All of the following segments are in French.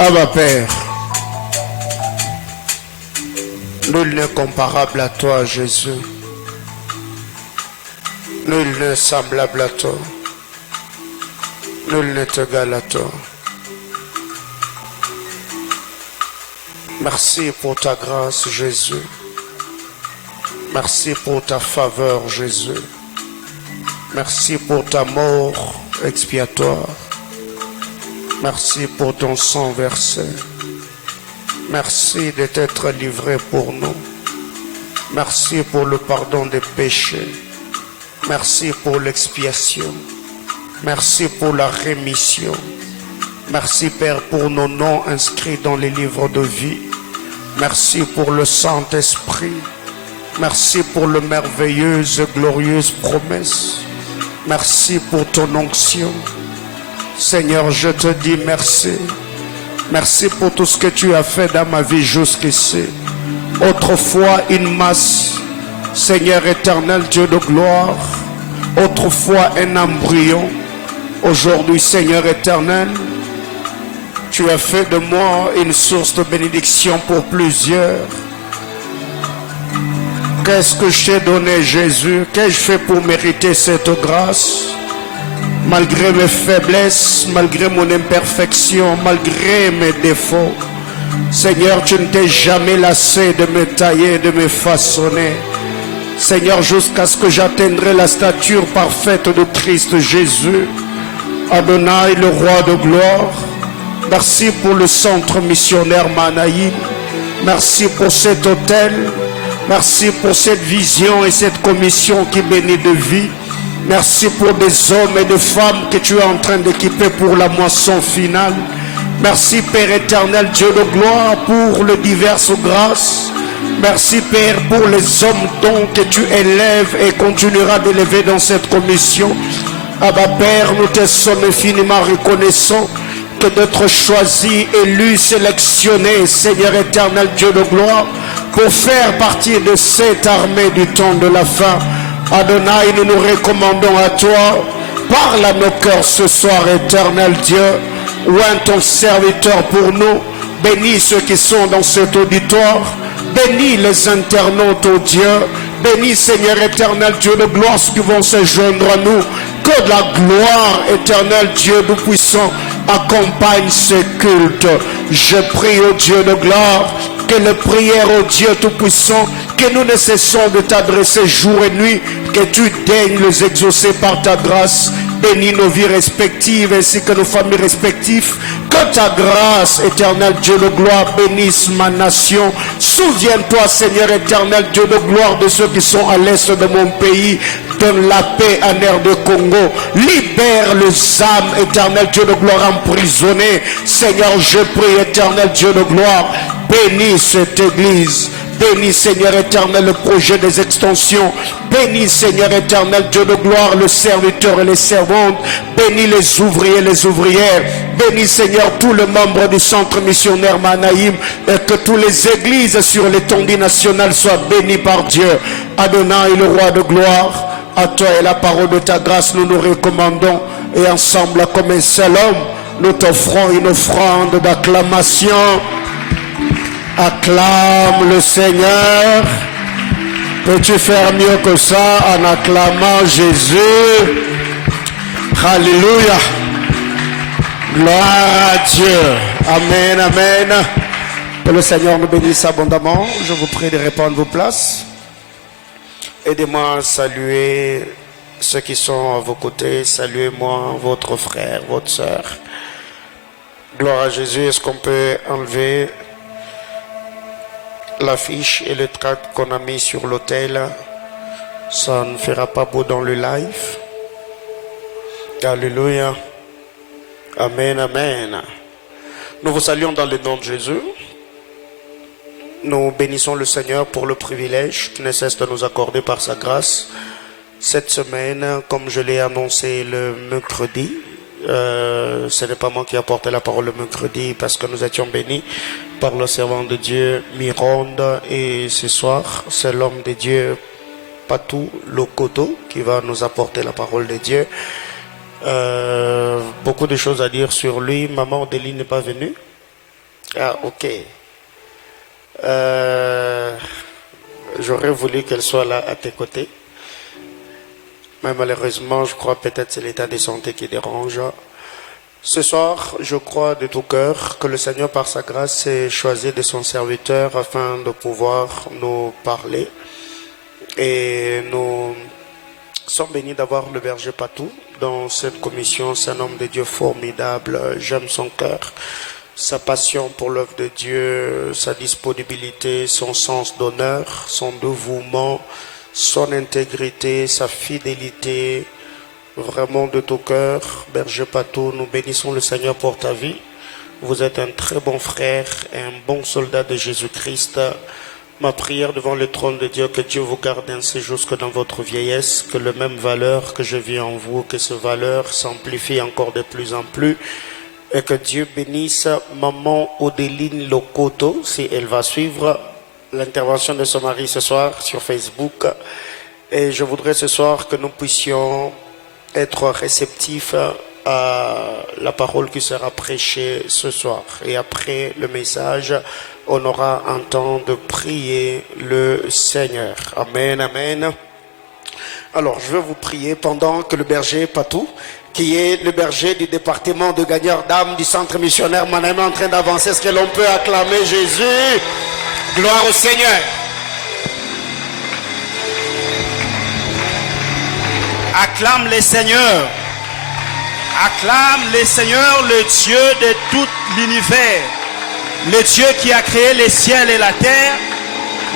Abba Père, nul n'est comparable à toi, Jésus. Nul n'est semblable à toi. Nul n'est égal à toi. Merci pour ta grâce, Jésus. Merci pour ta faveur, Jésus. Merci pour ta mort expiatoire. Merci pour ton sang versé. Merci de t'être livré pour nous. Merci pour le pardon des péchés. Merci pour l'expiation. Merci pour la rémission. Merci, Père, pour nos noms inscrits dans les livres de vie. Merci pour le Saint-Esprit. Merci pour le merveilleuse et glorieuse promesse. Merci pour ton onction. Seigneur, je te dis merci. Merci pour tout ce que tu as fait dans ma vie jusqu'ici. Autrefois une masse, Seigneur éternel, Dieu de gloire. Autrefois un embryon. Aujourd'hui, Seigneur éternel, tu as fait de moi une source de bénédiction pour plusieurs. Qu'est-ce que je t'ai donné, Jésus? Qu'ai-je fait pour mériter cette grâce? Malgré mes faiblesses, malgré mon imperfection, malgré mes défauts, Seigneur, tu ne t'es jamais lassé de me tailler, de me façonner. Seigneur, jusqu'à ce que j'atteindrai la stature parfaite de Christ Jésus. Adonai, le roi de gloire. Merci pour le centre missionnaire Manaïm. Merci pour cet hôtel. Merci pour cette vision et cette commission qui bénit de vie. Merci pour des hommes et des femmes que tu es en train d'équiper pour la moisson finale. Merci, Père éternel, Dieu de gloire, pour les diverses grâces. Merci, Père, pour les hommes dont que tu élèves et continueras d'élever dans cette commission. Abba Père, nous te sommes infiniment reconnaissants que d'être choisis, élus, sélectionnés, Seigneur éternel, Dieu de gloire, pour faire partie de cette armée du temps de la fin. Adonai, nous nous recommandons à toi. Parle à nos cœurs ce soir, éternel Dieu. Oint ton serviteur pour nous. Bénis ceux qui sont dans cet auditoire. Bénis les internautes, ô Dieu. Bénis, Seigneur éternel, Dieu de gloire, ceux qui vont se joindre à nous. Que la gloire, éternel Dieu tout-puissant, accompagne ce culte. Je prie, ô Dieu de gloire, que les prières, ô Dieu tout-puissant, que nous ne cessons de t'adresser jour et nuit, que tu daignes les exaucer par ta grâce. Bénis nos vies respectives ainsi que nos familles respectives. Que ta grâce, éternel Dieu de gloire, bénisse ma nation. Souviens-toi, Seigneur éternel Dieu de gloire, de ceux qui sont à l'est de mon pays. Donne la paix en air de Congo. Libère les âmes, éternel Dieu de gloire, emprisonnées. Seigneur, je prie, éternel Dieu de gloire, bénis cette église. Bénis, Seigneur éternel, le projet des extensions. Bénis, Seigneur éternel, Dieu de gloire, le serviteur et les servantes. Bénis les ouvriers et les ouvrières. Bénis, Seigneur, tous les membres du centre missionnaire Manaïm. Et que toutes les églises sur l'étendue nationale soient bénies par Dieu. Adonai, le roi de gloire, à toi et la parole de ta grâce, nous nous recommandons. Et ensemble, comme un seul homme, nous t'offrons une offrande d'acclamation. Acclame le Seigneur. Peux-tu faire mieux que ça en acclamant Jésus? Alléluia. Gloire à Dieu. Amen, amen. Que le Seigneur nous bénisse abondamment. Je vous prie de reprendre vos places. Aidez-moi à saluer ceux qui sont à vos côtés. Saluez-moi votre frère, votre soeur. Gloire à Jésus. Est-ce qu'on peut enlever l'affiche et le tract qu'on a mis sur l'autel? Ça ne fera pas beau dans le live. Alléluia. Amen, amen. Nous vous saluons dans le nom de Jésus. Nous bénissons le Seigneur pour le privilège qu'il ne cesse de nous accorder par sa grâce. Cette semaine, comme je l'ai annoncé le mercredi, ce n'est pas moi qui ai apporté la parole le mercredi parce que nous étions bénis par le servant de Dieu Mironde, et ce soir c'est l'homme de Dieu Patou Lokoto qui va nous apporter la parole de Dieu. Beaucoup de choses à dire sur lui. Maman Odélie n'est pas venue. Ah, ok. J'aurais voulu qu'elle soit là à tes côtés. Mais malheureusement, je crois peut-être c'est l'état de santé qui dérange. Ce soir, je crois de tout cœur que le Seigneur, par sa grâce, s'est choisi de son serviteur afin de pouvoir nous parler. Et nous sommes bénis d'avoir le berger Patou dans cette commission. C'est un homme de Dieu formidable. J'aime son cœur, sa passion pour l'œuvre de Dieu, sa disponibilité, son sens d'honneur, son dévouement, son intégrité, sa fidélité. Vraiment de tout cœur, berger Patou, nous bénissons le Seigneur pour ta vie. Vous êtes un très bon frère et un bon soldat de Jésus-Christ. Ma prière devant le trône de Dieu, que Dieu vous garde ainsi jusque dans votre vieillesse, que la même valeur que je vis en vous, que cette valeur s'amplifie encore de plus en plus, et que Dieu bénisse maman Odéline Lokoto, si elle va suivre l'intervention de son mari ce soir sur Facebook. Et je voudrais ce soir que nous puissions être réceptifs à la parole qui sera prêchée ce soir. Et après le message, on aura un temps de prier le Seigneur. Amen, amen. Alors, je vais vous prier pendant que le berger Patou, qui est le berger du département de gagneurs d'âmes du centre missionnaire Manaïma, est en train d'avancer. Est-ce que l'on peut acclamer Jésus? Gloire au Seigneur. Acclame les seigneurs. Acclame les seigneurs, le Dieu de tout l'univers. Le Dieu qui a créé les ciels et la terre.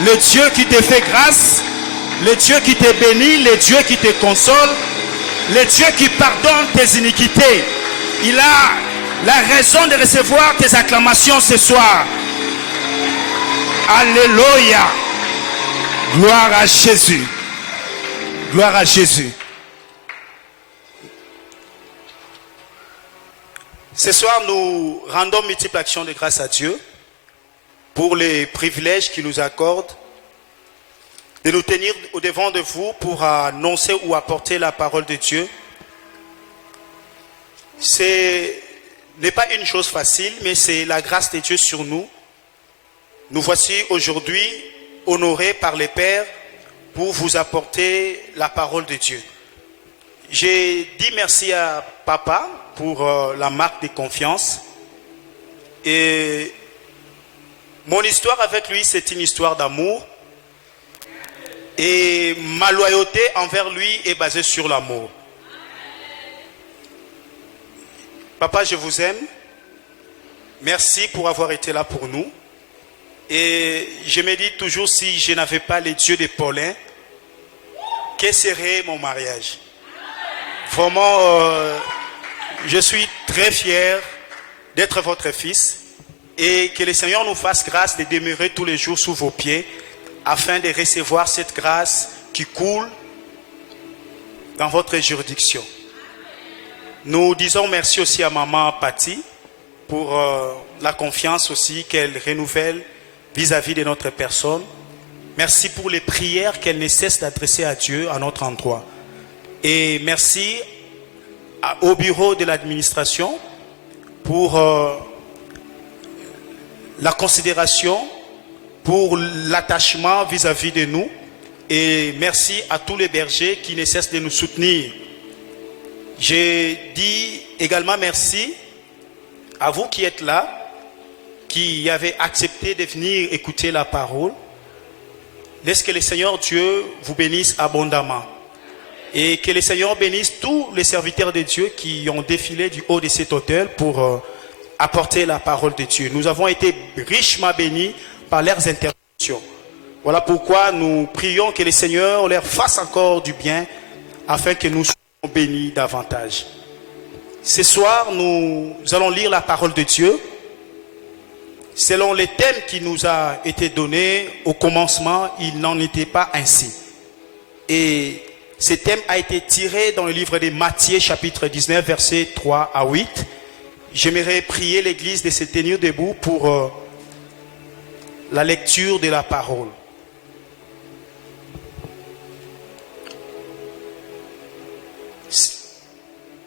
Le Dieu qui te fait grâce. Le Dieu qui te bénit. Le Dieu qui te console. Le Dieu qui pardonne tes iniquités. Il a la raison de recevoir tes acclamations ce soir. Alléluia. Gloire à Jésus. Gloire à Jésus. Ce soir, nous rendons multiples actions de grâce à Dieu pour les privilèges qu'il nous accorde de nous tenir au devant de vous pour annoncer ou apporter la parole de Dieu. Ce n'est pas une chose facile, mais c'est la grâce de Dieu sur nous. Nous voici aujourd'hui honorés par les pères pour vous apporter la parole de Dieu. J'ai dit merci à papa pour la marque de confiance. Et mon histoire avec lui, c'est une histoire d'amour. Et ma loyauté envers lui est basée sur l'amour. Papa, je vous aime. Merci pour avoir été là pour nous. Et je me dis toujours, si je n'avais pas les dieux de Paulin, quel serait mon mariage? Vraiment, je suis très fier d'être votre fils et que le Seigneur nous fasse grâce de demeurer tous les jours sous vos pieds afin de recevoir cette grâce qui coule dans votre juridiction. Nous disons merci aussi à maman Patty pour la confiance aussi qu'elle renouvelle vis-à-vis de notre personne. Merci pour les prières qu'elle ne cesse d'adresser à Dieu à notre endroit. Et merci au bureau de l'administration pour la considération, pour l'attachement vis-à-vis de nous. Et merci à tous les bergers qui ne cessent de nous soutenir. Je dis également merci à vous qui êtes là, qui avez accepté de venir écouter la parole. Laisse que le Seigneur Dieu vous bénisse abondamment. Et que le Seigneur bénisse tous les serviteurs de Dieu qui ont défilé du haut de cet autel pour apporter la parole de Dieu. Nous avons été richement bénis par leurs interventions. Voilà pourquoi nous prions que le Seigneur leur fasse encore du bien afin que nous soyons bénis davantage. Ce soir, nous allons lire la parole de Dieu selon les thèmes qui nous a été donnés au commencement. Il n'en était pas ainsi. Et ce thème a été tiré dans le livre de Matthieu, chapitre 19, versets 3 à 8. J'aimerais prier l'église de se tenir debout pour la lecture de la parole.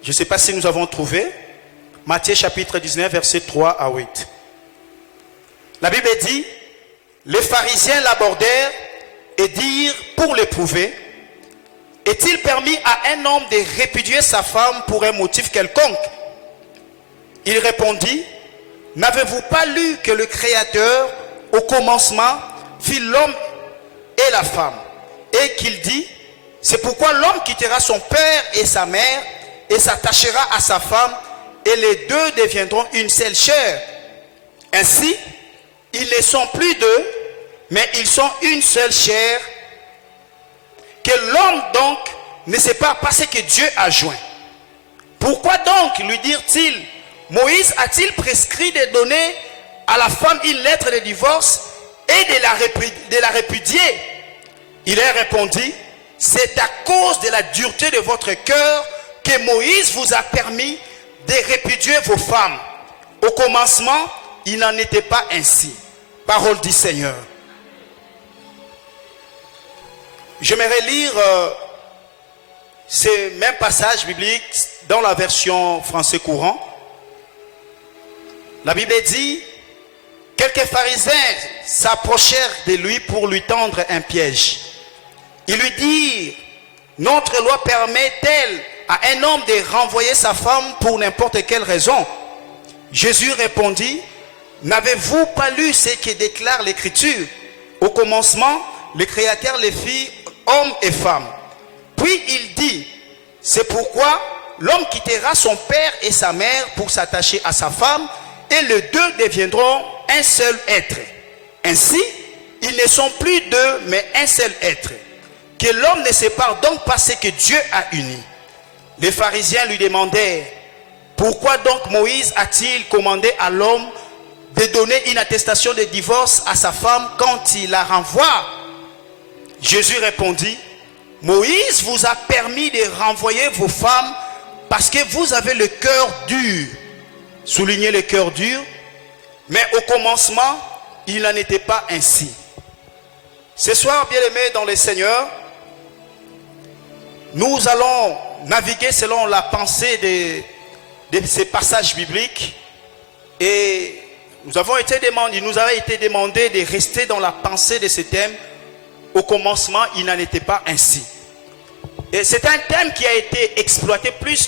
Je ne sais pas si nous avons trouvé. Matthieu, chapitre 19, versets 3 à 8. La Bible dit, les pharisiens l'abordèrent et dirent pour l'éprouver, est-il permis à un homme de répudier sa femme pour un motif quelconque? Il répondit, n'avez-vous pas lu que le Créateur, au commencement, fit l'homme et la femme, et qu'il dit, c'est pourquoi l'homme quittera son père et sa mère et s'attachera à sa femme, et les deux deviendront une seule chair. Ainsi, ils ne sont plus deux, mais ils sont une seule chair. Que l'homme donc ne sépare pas ce que Dieu a joint. Pourquoi donc, lui dirent-ils, Moïse a-t-il prescrit de donner à la femme une lettre de divorce et de la répudier? Il leur répondit, c'est à cause de la dureté de votre cœur que Moïse vous a permis de répudier vos femmes. Au commencement, il n'en était pas ainsi. Parole du Seigneur. J'aimerais lire ce même passage biblique dans la version français courant. La Bible dit, quelques pharisiens s'approchèrent de lui pour lui tendre un piège. Ils lui dirent, notre loi permet-elle à un homme de renvoyer sa femme pour n'importe quelle raison? Jésus répondit, n'avez-vous pas lu ce que déclare l'Écriture? Au commencement, le Créateur les fit hommes et femmes. Puis il dit, c'est pourquoi l'homme quittera son père et sa mère pour s'attacher à sa femme, et les deux deviendront un seul être. Ainsi, ils ne sont plus deux, mais un seul être. Que l'homme ne sépare donc pas ce que Dieu a uni. Les pharisiens lui demandèrent, pourquoi donc Moïse a-t-il commandé à l'homme de donner une attestation de divorce à sa femme quand il la renvoie? Jésus répondit, Moïse vous a permis de renvoyer vos femmes parce que vous avez le cœur dur. Soulignez le cœur dur, mais au commencement, il n'en était pas ainsi. Ce soir, bien-aimés dans le Seigneur, nous allons naviguer selon la pensée de ces passages bibliques et il nous avait été demandé de rester dans la pensée de ce thème. Au commencement, il n'en était pas ainsi. Et c'est un thème qui a été exploité plus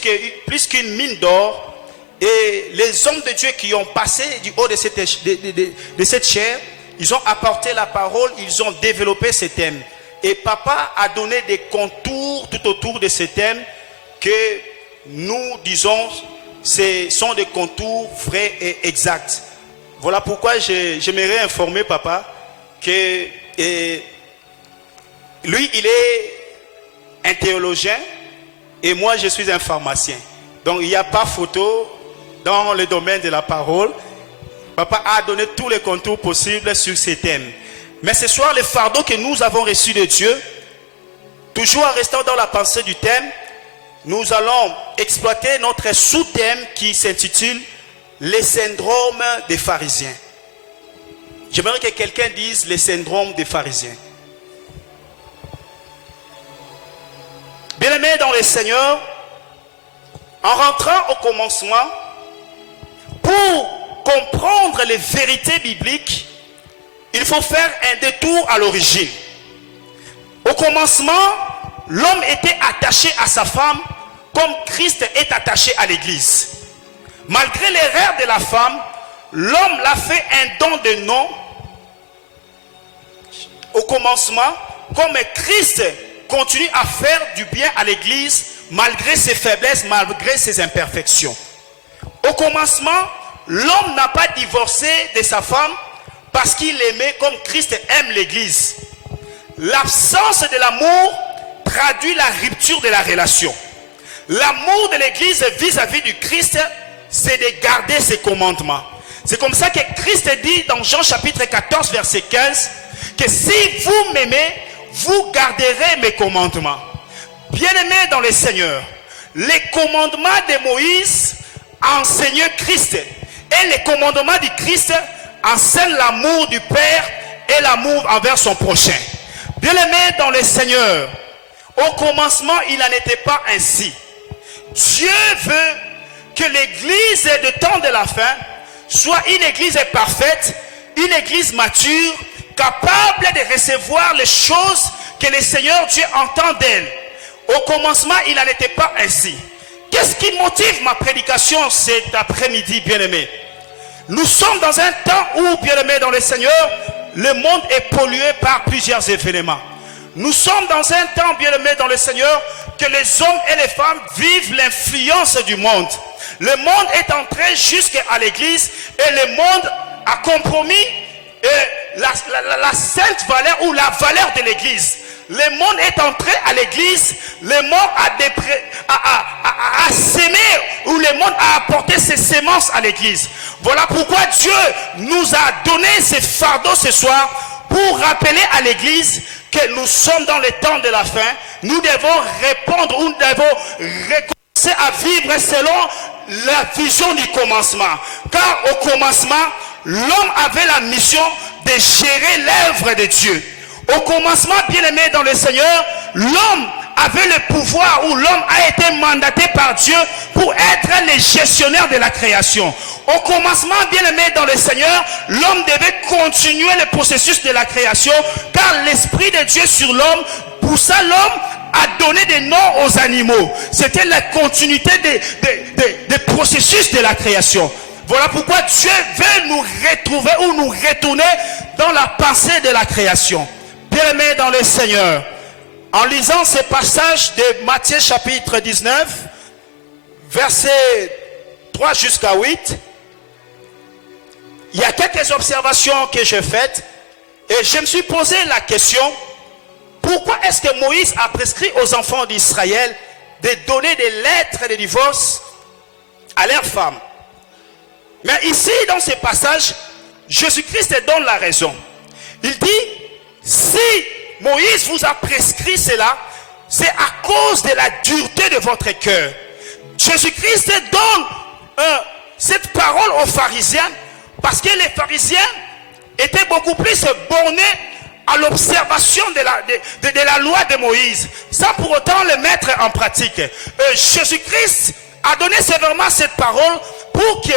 qu'une mine d'or. Et les hommes de Dieu qui ont passé du haut de cette chair, ils ont apporté la parole, ils ont développé ce thème. Et papa a donné des contours tout autour de ce thème que nous disons, ce sont des contours vrais et exacts. Voilà pourquoi j'aimerais informer papa que lui, il est un théologien et moi, je suis un pharmacien. Donc, il n'y a pas photo dans le domaine de la parole. Papa a donné tous les contours possibles sur ces thèmes. Mais ce soir, le fardeau que nous avons reçu de Dieu, toujours en restant dans la pensée du thème, nous allons exploiter notre sous-thème qui s'intitule « Les syndromes des pharisiens ». J'aimerais que quelqu'un dise « Les syndromes des pharisiens ». Bien-aimés dans le Seigneur, en rentrant au commencement, pour comprendre les vérités bibliques, il faut faire un détour à l'origine. Au commencement, l'homme était attaché à sa femme comme Christ est attaché à l'Église. Malgré l'erreur de la femme, l'homme l'a fait un don de nom au commencement, comme Christ continue à faire du bien à l'Église malgré ses faiblesses, malgré ses imperfections. Au commencement, l'homme n'a pas divorcé de sa femme parce qu'il l'aimait comme Christ aime l'Église. L'absence de l'amour traduit la rupture de la relation. L'amour de l'Église vis-à-vis du Christ, c'est de garder ses commandements. C'est comme ça que Christ dit dans Jean chapitre 14 verset 15 que si vous m'aimez, vous garderez mes commandements. Bien-aimés dans le Seigneur, les commandements de Moïse enseignent Christ et les commandements du Christ enseignent l'amour du Père et l'amour envers son prochain. Bien-aimés dans le Seigneur, au commencement, il n'en était pas ainsi. Dieu veut que l'église de temps de la fin soit une église parfaite une église mature, capable de recevoir les choses que le Seigneur Dieu entend d'elle. Au commencement, il n'en était pas ainsi. Qu'est-ce qui motive ma prédication cet après-midi, bien-aimé? Nous sommes dans un temps où, bien-aimé dans le Seigneur, le monde est pollué par plusieurs événements. Nous sommes dans un temps, bien-aimé dans le Seigneur, que les hommes et les femmes vivent l'influence du monde. Le monde est entré jusqu'à l'église et le monde a compromis la sainte valeur ou la valeur de l'église. Le monde est entré à l'église, le monde a sémé, ou le monde a apporté ses semences à l'église. Voilà pourquoi Dieu nous a donné ce fardeau ce soir pour rappeler à l'église que nous sommes dans les temps de la fin. Nous devons répondre, ou nous devons recommencer à vivre selon la vision du commencement. Car au commencement, l'homme avait la mission de gérer l'œuvre de Dieu. Au commencement, bien-aimé dans le Seigneur, l'homme avait le pouvoir, ou l'homme a été mandaté par Dieu pour être le gestionnaire de la création. Au commencement, bien-aimé dans le Seigneur, l'homme devait continuer le processus de la création, car l'Esprit de Dieu sur l'homme poussa l'homme à donner des noms aux animaux. C'était la continuité des processus de la création. Voilà pourquoi Dieu veut nous retrouver ou nous retourner dans la pensée de la création. Bien-aimés dans le Seigneur, en lisant ce passage de Matthieu chapitre 19, versets 3 jusqu'à 8, il y a quelques observations que j'ai faites et je me suis posé la question, pourquoi est-ce que Moïse a prescrit aux enfants d'Israël de donner des lettres de divorce à leurs femmes? Mais ici, dans ce passage, Jésus-Christ donne la raison. Il dit, si Moïse vous a prescrit cela, c'est à cause de la dureté de votre cœur. Jésus-Christ donne cette parole aux pharisiens parce que les pharisiens étaient beaucoup plus bornés à l'observation de la loi de Moïse, sans pour autant le mettre en pratique. Jésus-Christ a donné sévèrement cette parole pour que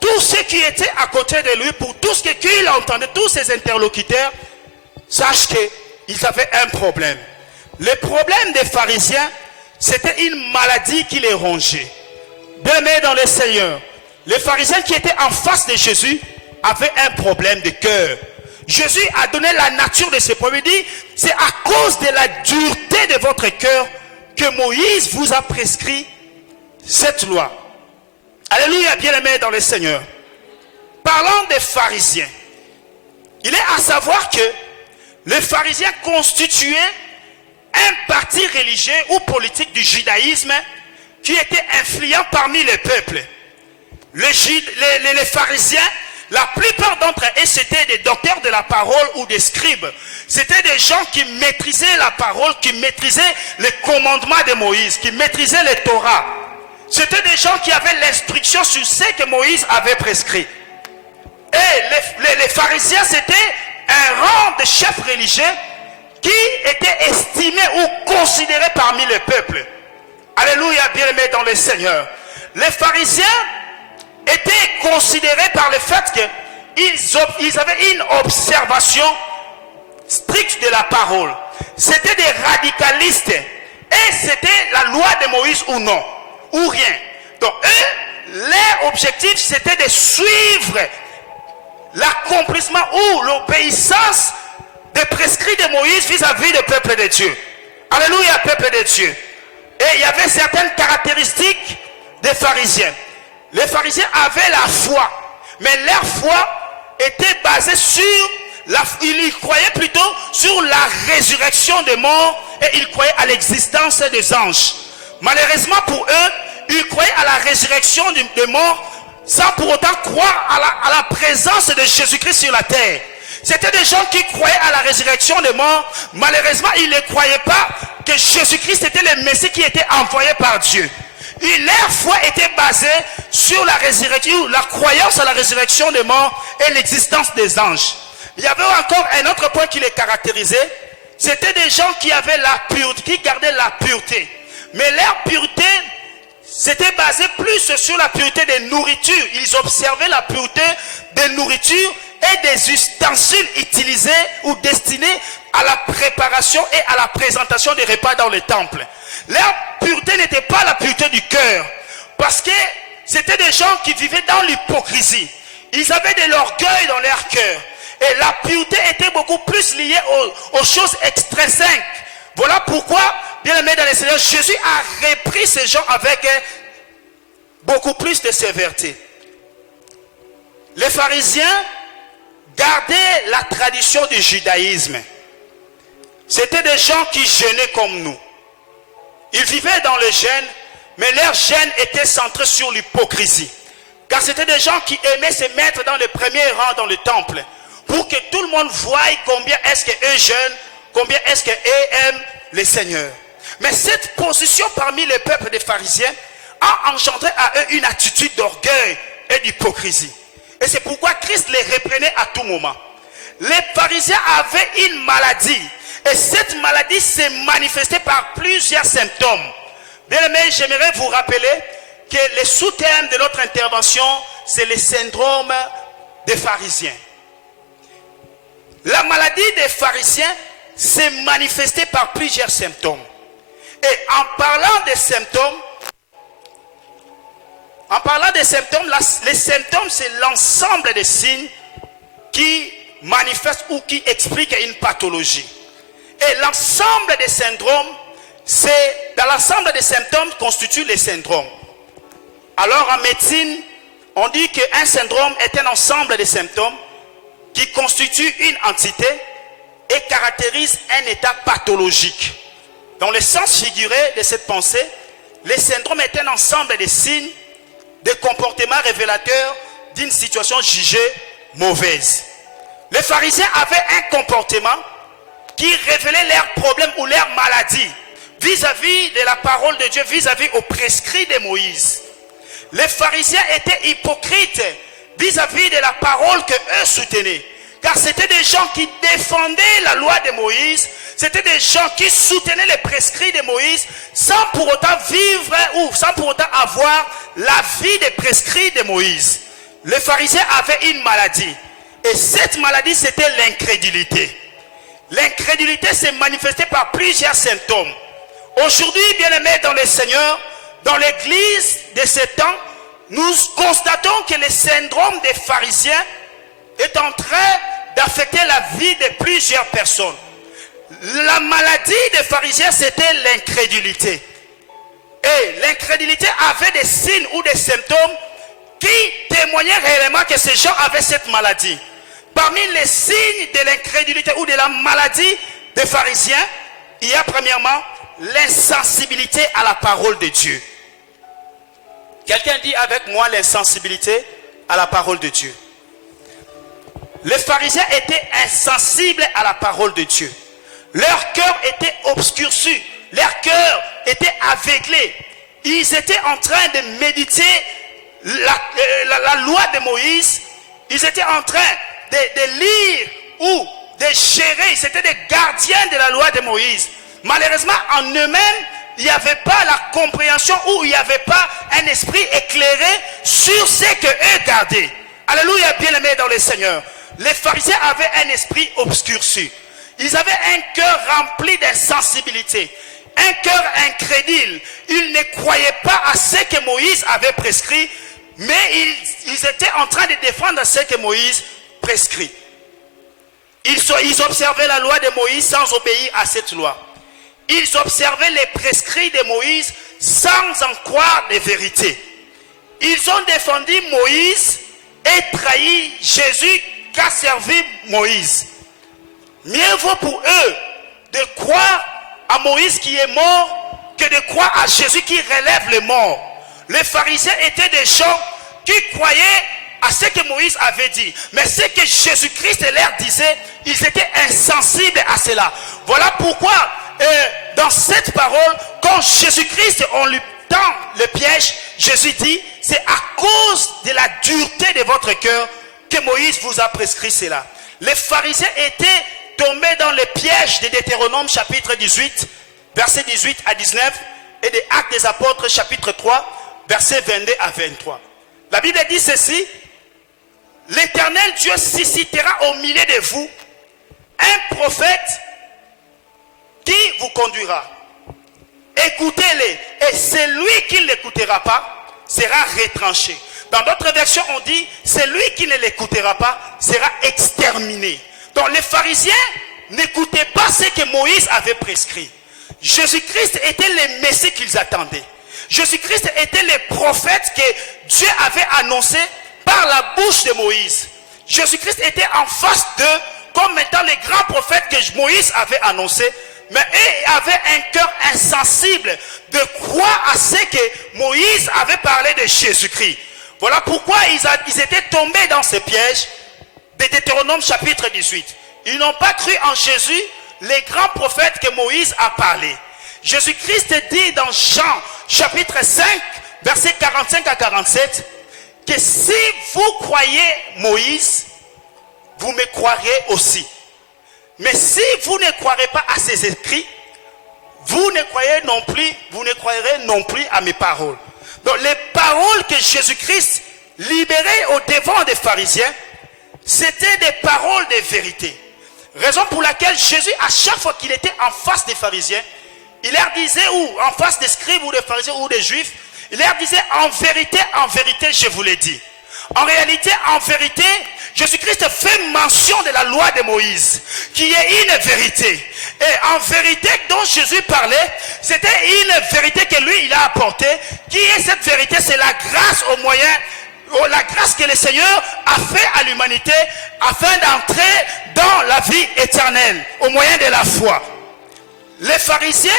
tous ceux qui étaient à côté de lui, pour tous ceux qui l'entendaient, tous ses interlocuteurs, sachent qu'ils avaient un problème. Le problème des pharisiens, c'était une maladie qui les rongeait. Bien-aimés dans le Seigneur, les pharisiens qui étaient en face de Jésus avaient un problème de cœur. Jésus a donné la nature de ce problème. Il dit, c'est à cause de la dureté de votre cœur que Moïse vous a prescrit cette loi. Alléluia, bien-aimés dans le Seigneur. Parlant des pharisiens, il est à savoir que les pharisiens constituaient un parti religieux ou politique du judaïsme qui était influent parmi le peuple. Les pharisiens, la plupart d'entre eux, c'était des docteurs de la parole ou des scribes. C'était des gens qui maîtrisaient la parole, qui maîtrisaient les commandements de Moïse, qui maîtrisaient les Torah. C'était des gens qui avaient l'instruction sur ce que Moïse avait prescrit. Et les pharisiens, c'était un rang de chefs religieux qui était estimé ou considéré parmi le peuple. Alléluia, bien-aimés dans le Seigneur. Les pharisiens étaient considérés par le fait qu'ils avaient une observation stricte de la parole. C'était des radicalistes. Et c'était la loi de Moïse ou non, ou rien. Donc eux, leur objectif, c'était de suivre l'accomplissement ou l'obéissance des prescrits de Moïse vis-à-vis du peuple de Dieu. Alléluia, peuple de Dieu. Et il y avait certaines caractéristiques des pharisiens. Les pharisiens avaient la foi, mais leur foi était basée sur ils y croyaient plutôt sur la résurrection des morts et ils croyaient à l'existence des anges. Malheureusement pour eux, ils croyaient à la résurrection des morts sans pour autant croire à la présence de Jésus-Christ sur la terre. C'était des gens qui croyaient à la résurrection des morts. Malheureusement, ils ne croyaient pas que Jésus-Christ était le Messie qui était envoyé par Dieu. Et leur foi était basée sur la résurrection, la croyance à la résurrection des morts et l'existence des anges. Il y avait encore un autre point qui les caractérisait. C'était des gens qui avaient la pureté, qui gardaient la pureté. Mais leur pureté, c'était basé plus sur la pureté des nourritures. Ils observaient la pureté des nourritures et des ustensiles utilisés ou destinés à la préparation et à la présentation des repas dans les temples. Leur pureté n'était pas la pureté du cœur, parce que c'était des gens qui vivaient dans l'hypocrisie. Ils avaient de l'orgueil dans leur cœur. Et la pureté était beaucoup plus liée aux choses extrinsèques. Voilà pourquoi, bien aimé dans le Seigneur, Jésus a repris ces gens avec beaucoup plus de sévérité. Les pharisiens gardaient la tradition du judaïsme. C'était des gens qui jeûnaient comme nous. Ils vivaient dans le jeûne, mais leur jeûne était centré sur l'hypocrisie. Car c'était des gens qui aimaient se mettre dans le premier rang dans le temple, pour que tout le monde voie combien est-ce qu'eux jeûnent, combien est-ce qu'eux aiment le Seigneur. Mais cette position parmi le peuple des pharisiens a engendré à eux une attitude d'orgueil et d'hypocrisie. Et c'est pourquoi Christ les reprenait à tout moment. Les pharisiens avaient une maladie. Et cette maladie s'est manifestée par plusieurs symptômes. Bien aimé, j'aimerais vous rappeler que le sous-thème de notre intervention, c'est le syndrome des pharisiens. La maladie des pharisiens s'est manifestée par plusieurs symptômes. Et en parlant des symptômes, les symptômes, c'est l'ensemble des signes qui manifestent ou qui expliquent une pathologie. Et l'ensemble des syndromes, dans l'ensemble des symptômes constitue les syndromes. Alors en médecine, on dit qu'un syndrome est un ensemble de symptômes qui constitue une entité et caractérise un état pathologique. Dans le sens figuré de cette pensée, le syndrome est un ensemble de signes, de comportements révélateurs d'une situation jugée mauvaise. Les pharisiens avaient un comportement qui révélait leurs problèmes ou leurs maladies vis-à-vis de la parole de Dieu, vis-à-vis au prescrit de Moïse. Les pharisiens étaient hypocrites vis-à-vis de la parole que eux soutenaient. Car c'était des gens qui défendaient la loi de Moïse. C'était des gens qui soutenaient les prescrits de Moïse sans pour autant vivre ou sans pour autant avoir la vie des prescrits de Moïse. Les pharisiens avaient une maladie. Et cette maladie, c'était l'incrédulité. L'incrédulité s'est manifestée par plusieurs symptômes. Aujourd'hui, bien-aimés dans le Seigneur, dans l'église de ce temps, nous constatons que le syndrome des pharisiens est en train d'affecter la vie de plusieurs personnes. La maladie des pharisiens, c'était l'incrédulité. Et l'incrédulité avait des signes ou des symptômes qui témoignaient réellement que ces gens avaient cette maladie. Parmi les signes de l'incrédulité ou de la maladie des pharisiens, il y a premièrement l'insensibilité à la parole de Dieu. Quelqu'un dit avec moi l'insensibilité à la parole de Dieu. Les pharisiens étaient insensibles à la parole de Dieu. Leur cœur était obscurci. Leur cœur était aveuglé. Ils étaient en train de méditer la loi de Moïse. Ils étaient en train de lire ou de gérer. C'était des gardiens de la loi de Moïse. Malheureusement, en eux-mêmes, il n'y avait pas la compréhension ou il n'y avait pas un esprit éclairé sur ce que eux gardaient. Alléluia, bien-aimés dans le Seigneur. Les pharisiens avaient un esprit obscurci. Ils avaient un cœur rempli d'insensibilité, un cœur incrédule. Ils ne croyaient pas à ce que Moïse avait prescrit, mais ils étaient en train de défendre ce que Moïse prescrit. Ils observaient la loi de Moïse sans obéir à cette loi. Ils observaient les prescrits de Moïse sans en croire les vérités. Ils ont défendu Moïse et trahi Jésus qu'a servi Moïse. Mieux vaut pour eux de croire à Moïse qui est mort que de croire à Jésus qui relève les morts. Les pharisiens étaient des gens qui croyaient à ce que Moïse avait dit. Mais ce que Jésus-Christ leur disait, ils étaient insensibles à cela. Voilà pourquoi dans cette parole, quand Jésus-Christ, on lui tend le piège, Jésus dit, c'est à cause de la dureté de votre cœur que Moïse vous a prescrit cela. Les pharisiens étaient tombés dans le piège de Deutéronome chapitre 18, versets 18 à 19, et des Actes des Apôtres chapitre 3, versets 22 à 23. La Bible dit ceci: l'Éternel Dieu suscitera au milieu de vous un prophète qui vous conduira. Écoutez-les, et celui qui ne l'écoutera pas sera retranché. Dans d'autres versions, on dit, celui qui ne l'écoutera pas sera exterminé. Donc les pharisiens n'écoutaient pas ce que Moïse avait prescrit. Jésus-Christ était le Messie qu'ils attendaient. Jésus-Christ était le prophète que Dieu avait annoncé par la bouche de Moïse. Jésus-Christ était en face d'eux comme étant les grands prophètes que Moïse avait annoncé. Mais eux avaient un cœur insensible de croire à ce que Moïse avait parlé de Jésus-Christ. Voilà pourquoi ils étaient tombés dans ce piège de Deutéronome chapitre 18. Ils n'ont pas cru en Jésus, les grands prophètes que Moïse a parlé. Jésus-Christ dit dans Jean chapitre 5, versets 45 à 47, que si vous croyez Moïse, vous me croirez aussi. Mais si vous ne croirez pas à ces écrits, vous ne croirez non plus à mes paroles. Donc les paroles que Jésus-Christ libérait au devant des pharisiens, c'était des paroles de vérité. Raison pour laquelle Jésus, à chaque fois qu'il était en face des pharisiens, il leur disait, ou en face des scribes ou des pharisiens ou des juifs, il leur disait, en vérité, je vous l'ai dit. En réalité, en vérité, Jésus-Christ fait mention de la loi de Moïse, qui est une vérité. Et en vérité dont Jésus parlait, c'était une vérité que lui, il a apportée. Qui est cette vérité? C'est la grâce au moyen, la grâce que le Seigneur a fait à l'humanité afin d'entrer dans la vie éternelle, au moyen de la foi. Les pharisiens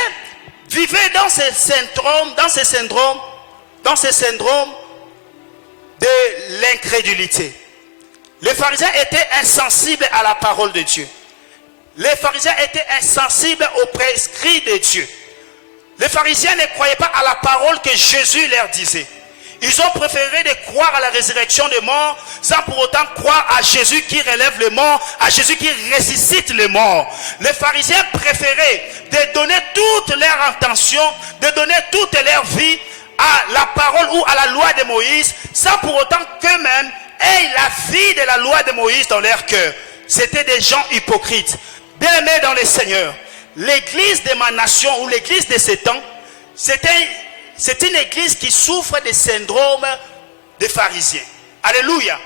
vivaient dans ce syndrome de l'incrédulité. Les pharisiens étaient insensibles à la parole de Dieu. Les pharisiens étaient insensibles aux prescrits de Dieu. Les pharisiens ne croyaient pas à la parole que Jésus leur disait. Ils ont préféré de croire à la résurrection des morts sans pour autant croire à Jésus qui relève les morts, à Jésus qui ressuscite les morts. Les pharisiens préféraient de donner toute leur intention, de donner toute leur vie à la parole ou à la loi de Moïse sans pour autant qu'eux-mêmes aient la vie de la loi de Moïse dans leur cœur. C'était des gens hypocrites. Bien-aimés dans le Seigneur, l'église de ma nation ou l'église de ces temps, c'est une église qui souffre des syndromes des pharisiens. Alléluia.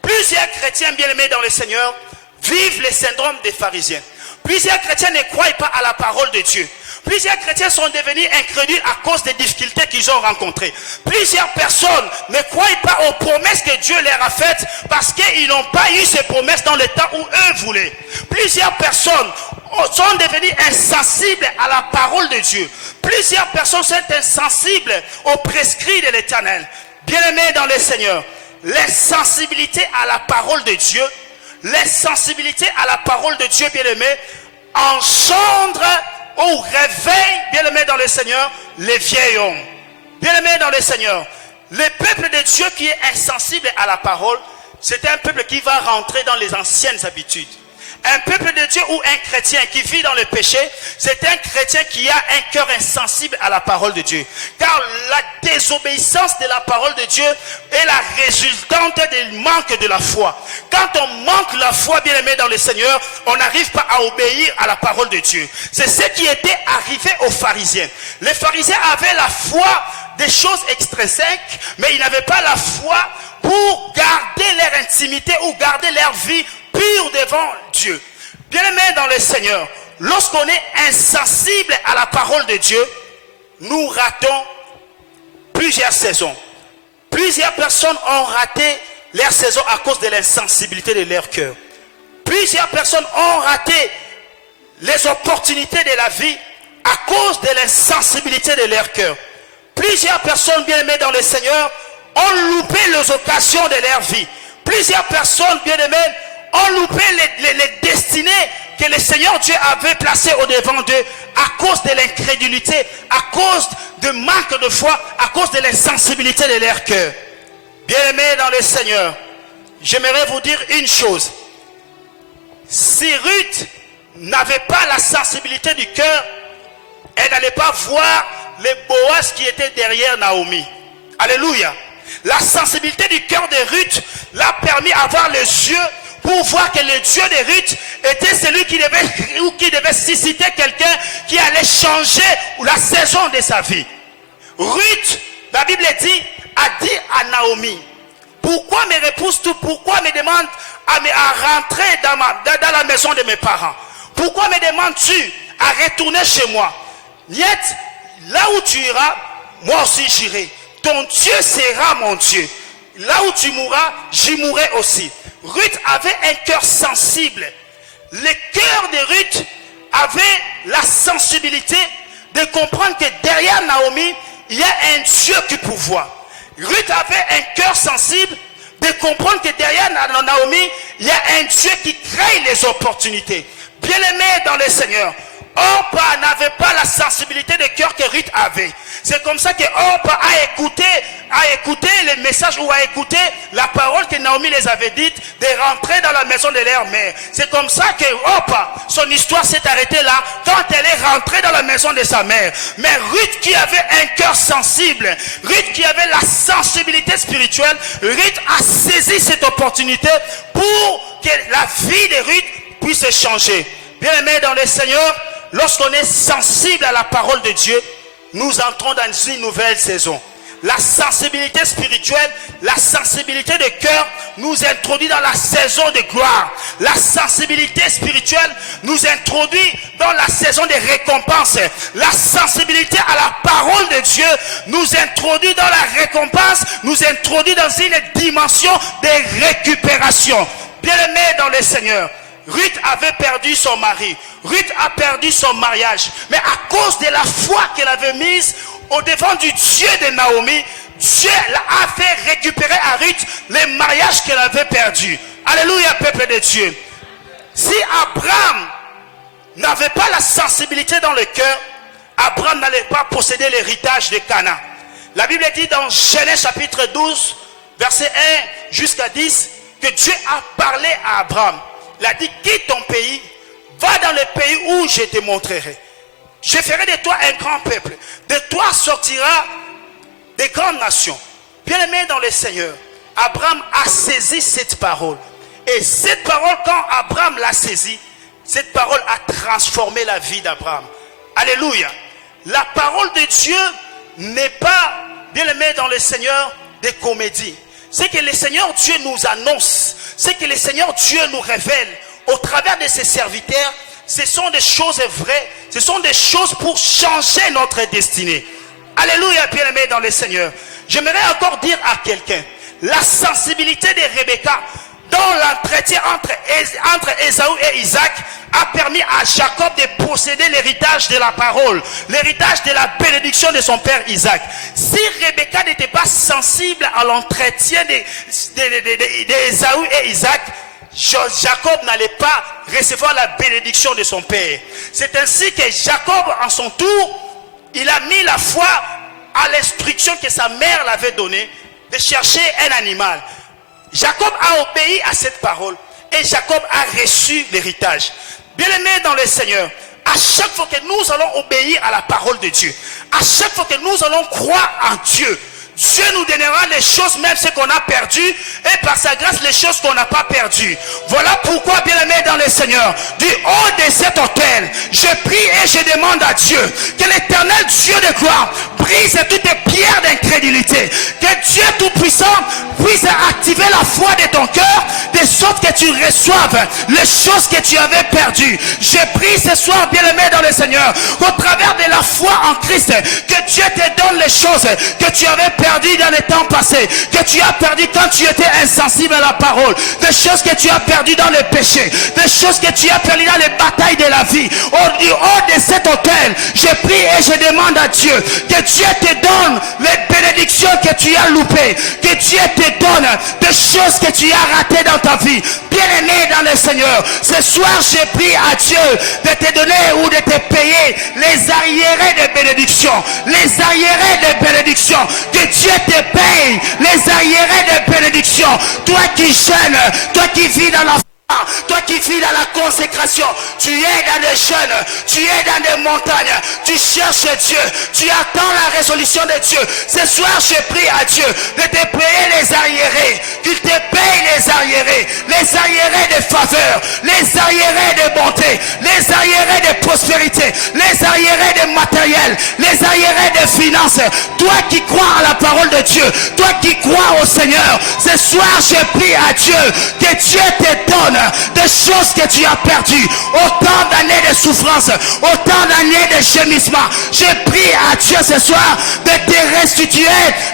Plusieurs chrétiens bien-aimés dans le Seigneur vivent le syndrome des pharisiens. Plusieurs chrétiens ne croient pas à la parole de Dieu. Plusieurs chrétiens sont devenus incrédules à cause des difficultés qu'ils ont rencontrées. Plusieurs personnes ne croient pas aux promesses que Dieu leur a faites parce qu'ils n'ont pas eu ces promesses dans le temps où eux voulaient. Plusieurs personnes sont devenues insensibles à la parole de Dieu. Plusieurs personnes sont insensibles aux prescrits de l'Éternel. Bien-aimés dans le Seigneur, l'insensibilité à la parole de Dieu, l'insensibilité à la parole de Dieu, bien-aimés, engendre ou réveille, bien-aimés dans le Seigneur, les vieils hommes. Bien-aimés dans le Seigneur, le peuple de Dieu qui est insensible à la parole, c'est un peuple qui va rentrer dans les anciennes habitudes. Un peuple de Dieu ou un chrétien qui vit dans le péché, c'est un chrétien qui a un cœur insensible à la parole de Dieu. Car la désobéissance de la parole de Dieu est la résultante du manque de la foi. Quand on manque la foi, bien aimé dans le Seigneur, on n'arrive pas à obéir à la parole de Dieu. C'est ce qui était arrivé aux pharisiens. Les pharisiens avaient la foi des choses extrinsèques, mais ils n'avaient pas la foi pour garder leur intimité ou garder leur vie pure devant Dieu. Bien-aimés dans le Seigneur, lorsqu'on est insensible à la parole de Dieu, nous ratons plusieurs saisons. Plusieurs personnes ont raté leur saison à cause de l'insensibilité de leur cœur. Plusieurs personnes ont raté les opportunités de la vie à cause de l'insensibilité de leur cœur. Plusieurs personnes bien-aimées dans le Seigneur ont loupé les occasions de leur vie. Plusieurs personnes bien-aimées ont loupé les destinées que le Seigneur Dieu avait placées au devant d'eux à cause de l'incrédulité, à cause de manque de foi, à cause de l'insensibilité de leur cœur. Bien-aimés dans le Seigneur, j'aimerais vous dire une chose. Si Ruth n'avait pas la sensibilité du cœur, elle n'allait pas voir les Boaz qui étaient derrière Naomi. Alléluia. La sensibilité du cœur de Ruth l'a permis d'avoir les yeux pour voir que le Dieu de Ruth était celui qui devait susciter quelqu'un qui allait changer la saison de sa vie. Ruth, la Bible dit, a dit à Naomi, pourquoi me repousses-tu, pourquoi me demandes à rentrer dans la maison de mes parents? Pourquoi me demandes-tu à retourner chez moi? Niet, là où tu iras, moi aussi j'irai. Ton Dieu sera mon Dieu. Là où tu mourras, j'y mourrai aussi. Ruth avait un cœur sensible. Le cœur de Ruth avait la sensibilité de comprendre que derrière Naomi, il y a un Dieu qui pourvoit. Ruth avait un cœur sensible de comprendre que derrière Naomi, il y a un Dieu qui crée les opportunités. Bien-aimé dans le Seigneur, Orpa n'avait pas la sensibilité de cœur que Ruth avait. C'est comme ça que Orpa a écouté les messages ou a écouté la parole que Naomi les avait dites de rentrer dans la maison de leur mère. C'est comme ça que Orpa, son histoire s'est arrêtée là quand elle est rentrée dans la maison de sa mère. Mais Ruth qui avait un cœur sensible, Ruth qui avait la sensibilité spirituelle, Ruth a saisi cette opportunité pour que la vie de Ruth puisse changer. Bien-aimé dans le Seigneur, lorsqu'on est sensible à la parole de Dieu, nous entrons dans une nouvelle saison. La sensibilité spirituelle, la sensibilité de cœur nous introduit dans la saison de gloire. La sensibilité spirituelle nous introduit dans la saison de récompense. La sensibilité à la parole de Dieu nous introduit dans la récompense, nous introduit dans une dimension de récupération. Bien-aimé dans le Seigneur, Ruth avait perdu son mari. Ruth a perdu son mariage. Mais à cause de la foi qu'elle avait mise au devant du Dieu de Naomi, Dieu a fait récupérer à Ruth les mariages qu'elle avait perdus. Alléluia, peuple de Dieu. Si Abraham n'avait pas la sensibilité dans le cœur, Abraham n'allait pas posséder l'héritage de Canaan. La Bible dit dans Genèse chapitre 12, verset 1 jusqu'à 10, que Dieu a parlé à Abraham. Il a dit, quitte ton pays, va dans le pays où je te montrerai. Je ferai de toi un grand peuple. De toi sortira des grandes nations. Bien-aimé dans le Seigneur, Abraham a saisi cette parole. Et cette parole, quand Abraham l'a saisie, cette parole a transformé la vie d'Abraham. Alléluia. La parole de Dieu n'est pas, bien-aimé dans le Seigneur, des comédies. C'est que le Seigneur Dieu nous annonce, c'est que le Seigneur Dieu nous révèle au travers de ses serviteurs. Ce sont des choses vraies, ce sont des choses pour changer notre destinée. Alléluia, bien-aimé dans le Seigneur. J'aimerais encore dire à quelqu'un, la sensibilité de Rebecca dans l'entretien entre Ésaü et Isaac a permis à Jacob de posséder l'héritage de la parole, l'héritage de la bénédiction de son père Isaac. Si Rebecca n'était pas sensible à l'entretien d'Ésaü et Isaac, Jacob n'allait pas recevoir la bénédiction de son père. C'est ainsi que Jacob, en son tour, il a mis la foi à l'instruction que sa mère l'avait donnée de chercher un animal. Jacob a obéi à cette parole et Jacob a reçu l'héritage. Bien-aimé dans le Seigneur, à chaque fois que nous allons obéir à la parole de Dieu, à chaque fois que nous allons croire en Dieu, Dieu nous donnera les choses, même ce qu'on a perdu, et par sa grâce, les choses qu'on n'a pas perdues. Voilà pourquoi, bien-aimé dans le Seigneur, du haut de cet autel, je prie et je demande à Dieu que l'éternel Dieu de gloire brise toutes les pierres d'incrédulité. Que Dieu Tout-Puissant puisse activer la foi de ton cœur, de sorte que tu reçoives les choses que tu avais perdues. Je prie ce soir, bien-aimé dans le Seigneur, au travers de la foi en Christ, que Dieu te donne les choses que tu avais perdu dans les temps passés, que tu as perdu quand tu étais insensible à la parole, des choses que tu as perdu dans le péché, des choses que tu as perdu dans les batailles de la vie. Du haut de cet autel, je prie et je demande à Dieu que Dieu te donne les bénédictions que tu as loupées, que Dieu te donne des choses que tu as ratées dans ta vie. Bien-aimé dans le Seigneur, ce soir je prie à Dieu de te donner ou de te payer les arriérés de bénédictions, les arriérés de bénédictions, que Dieu te paye les arriérés de bénédictions. Toi qui jeûnes, toi qui vis dans la Toi qui vis dans la consécration, tu es dans des jeûnes, tu es dans des montagnes, tu cherches Dieu, tu attends la résolution de Dieu. Ce soir, je prie à Dieu de te payer les arriérés, qu'il te paye les arriérés de faveur, les arriérés de bonté, les arriérés de prospérité, les arriérés de matériel, les arriérés de finances. Toi qui crois à la parole de Dieu, toi qui crois au Seigneur, ce soir, je prie à Dieu que Dieu te donne des choses que tu as perdues, autant d'années de souffrance, autant d'années de gémissement. Je prie à Dieu ce soir de te restituer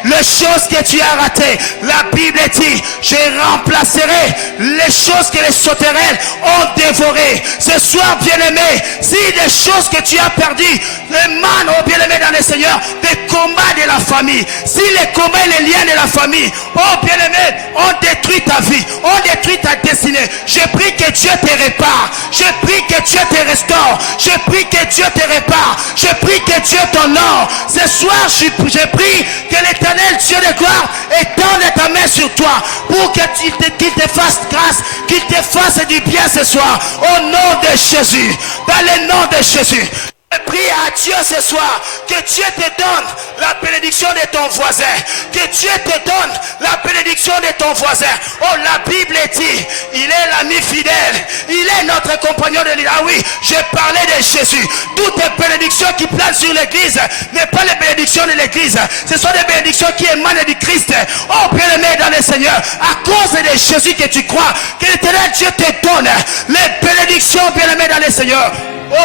les choses que tu as ratées. La Bible dit, je remplacerai les choses que les sauterelles ont dévorées. Ce soir, bien-aimé, si des choses que tu as perdues émanent, oh bien-aimé dans le Seigneur, des combats de la famille, si les combats et les liens de la famille, oh bien-aimé, ont détruit ta vie, ont détruit ta destinée, je prie que Dieu te répare. Je prie que Dieu te restaure. Je prie que Dieu te répare. Je prie que Dieu t'honore. Ce soir, je prie que l'Éternel Dieu de gloire étende ta main sur toi pour qu'il te fasse grâce, qu'il te fasse du bien ce soir. Au nom de Jésus. Dans le nom de Jésus. Je prie à Dieu ce soir que Dieu te donne la bénédiction de ton voisin, que Dieu te donne la bénédiction de ton voisin. Oh, la Bible dit, il est l'ami fidèle, il est notre compagnon de l'île. Ah oui, je parlais de Jésus. Toutes les bénédictions qui planent sur l'église n'est pas les bénédictions de l'église, ce sont des bénédictions qui émanent du Christ. Oh, bien-aimé dans le Seigneur, à cause de Jésus que tu crois, que l'Éternel Dieu te donne les bénédictions, bien-aimé dans le Seigneur.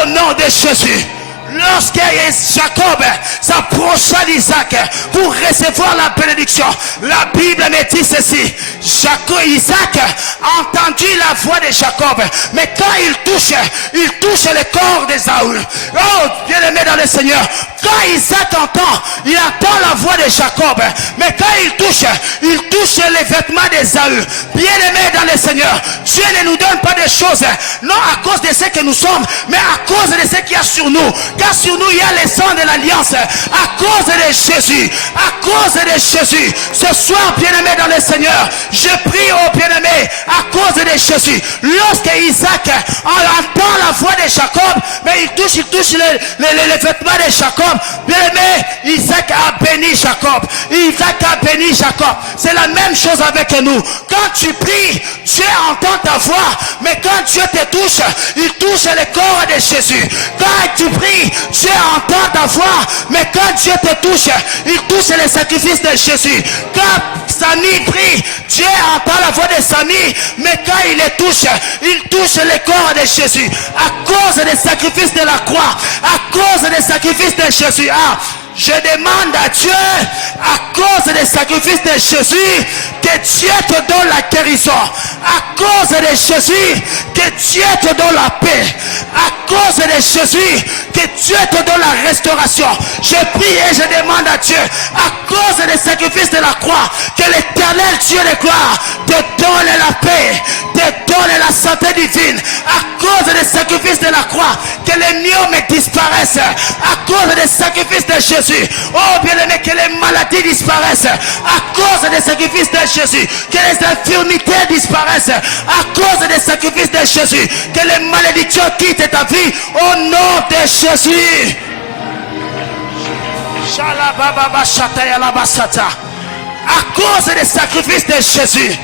Au nom de Jésus. Lorsque Jacob s'approcha d'Isaac pour recevoir la bénédiction, la Bible me dit ceci. Isaac a entendu la voix de Jacob, mais quand il touche le corps d'Ésaü. Oh, bien-aimé dans le Seigneur, quand Isaac entend, il entend la voix de Jacob, mais quand il touche les vêtements d'Ésaü. Bien-aimé dans le Seigneur, Dieu ne nous donne pas des choses, non à cause de ce que nous sommes, mais à cause de ce qu'il y a sur nous. Car sur nous il y a le sang de l'alliance. À cause de Jésus, à cause de Jésus, ce soir, bien-aimé dans le Seigneur, je prie au bien-aimé à cause de Jésus. Lorsque Isaac entend la voix de Jacob, mais il touche les vêtements de Jacob, bien-aimé, Isaac a béni Jacob. Isaac a béni Jacob. C'est la même chose avec nous. Quand tu pries, Dieu entend ta voix, mais quand Dieu te touche, il touche le corps de Jésus. Quand tu pries, Dieu entend ta voix, mais quand Dieu te touche, il touche les sacrifices de Jésus. Quand Samy prie, Dieu entend la voix de Samy, mais quand il les touche, il touche le corps de Jésus. À cause des sacrifices de la croix, à cause des sacrifices de Jésus. Ah, je demande à Dieu, à cause des sacrifices de Jésus, que Dieu te donne la guérison. À cause de Jésus, que Dieu te donne la paix. À cause de Jésus, que Dieu te donne la restauration. Je prie et je demande à Dieu, à cause des sacrifices de la croix, que l'Éternel Dieu de gloire te donne la paix, te donne la santé divine. À cause des sacrifices de la croix, que les myomes disparaissent. À cause des sacrifices de Jésus, oh bien-aimé, que les maladies disparaissent. À cause des sacrifices de Jésus, que les infirmités disparaissent. À cause des sacrifices de Jésus, que les malédictions quittent ta vie. Au nom de Jésus. À cause des sacrifices de Jésus,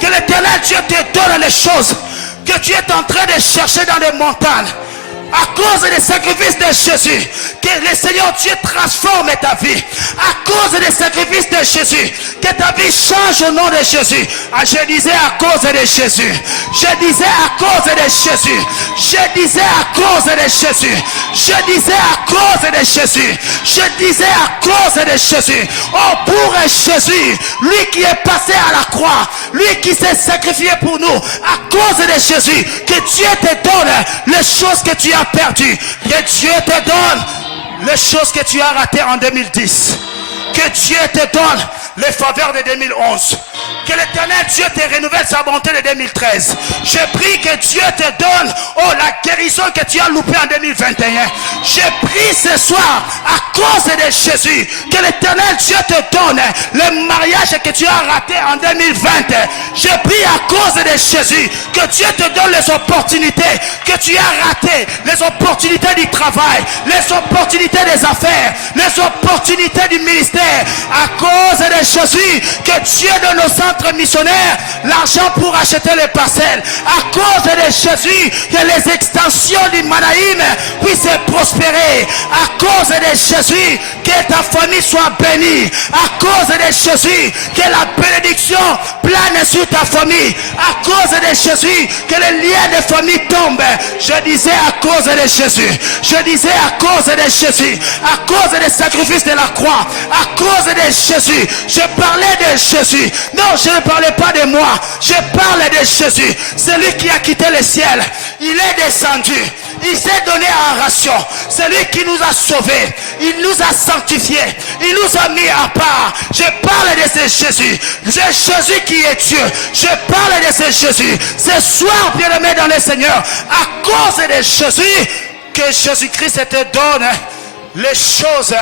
que l'Éternel Dieu te donne les choses que tu es en train de chercher dans les montagnes. À cause des sacrifices de Jésus, que le Seigneur Dieu transforme ta vie. À cause des sacrifices de Jésus, que ta vie change au nom de Jésus. Ah, je disais à cause de Jésus. Je disais à cause de Jésus. Je disais à cause de Jésus. Je disais à cause de Jésus. Je disais à cause de Jésus. Oh, pour Jésus, lui qui est passé à la croix, lui qui s'est sacrifié pour nous, à cause de Jésus, que Dieu te donne les choses que tu as perdu, que Dieu te donne les choses que tu as ratées en 2010, que Dieu te donne les faveurs de 2011, que l'Éternel Dieu te renouvelle sa bonté de 2013. Je prie que Dieu te donne, oh, la guérison que tu as loupée en 2021. Je prie ce soir, à cause de Jésus, que l'Éternel Dieu te donne le mariage mariage que tu as raté en 2020, je prie à cause de Jésus que Dieu te donne les opportunités que tu as ratées, les opportunités du travail, les opportunités des affaires, les opportunités du ministère. À cause de Jésus, que Dieu donne aux centres missionnaires l'argent pour acheter les parcelles. À cause de Jésus, que les extensions du Manaïm puissent prospérer. À cause de Jésus, que ta famille soit bénie. À cause de Jésus, que la bénédiction plane sur ta famille. À cause de Jésus, que les liens de famille tombent. Je disais à cause de Jésus. Je disais à cause de Jésus. À cause des sacrifices de la croix. À cause de Jésus. Je parlais de Jésus. Non, je ne parlais pas de moi. Je parle de Jésus. Celui qui a quitté le ciel. Il est descendu. Il s'est donné en ration. Celui qui nous a sauvés. Il nous a sanctifiés. Il nous a mis à part. Je parle de ce Jésus. C'est Jésus qui est Dieu. Je parle de ce Jésus. Ce soir, bien-aimé dans le Seigneur, à cause de Jésus, que Jésus-Christ te donne les choses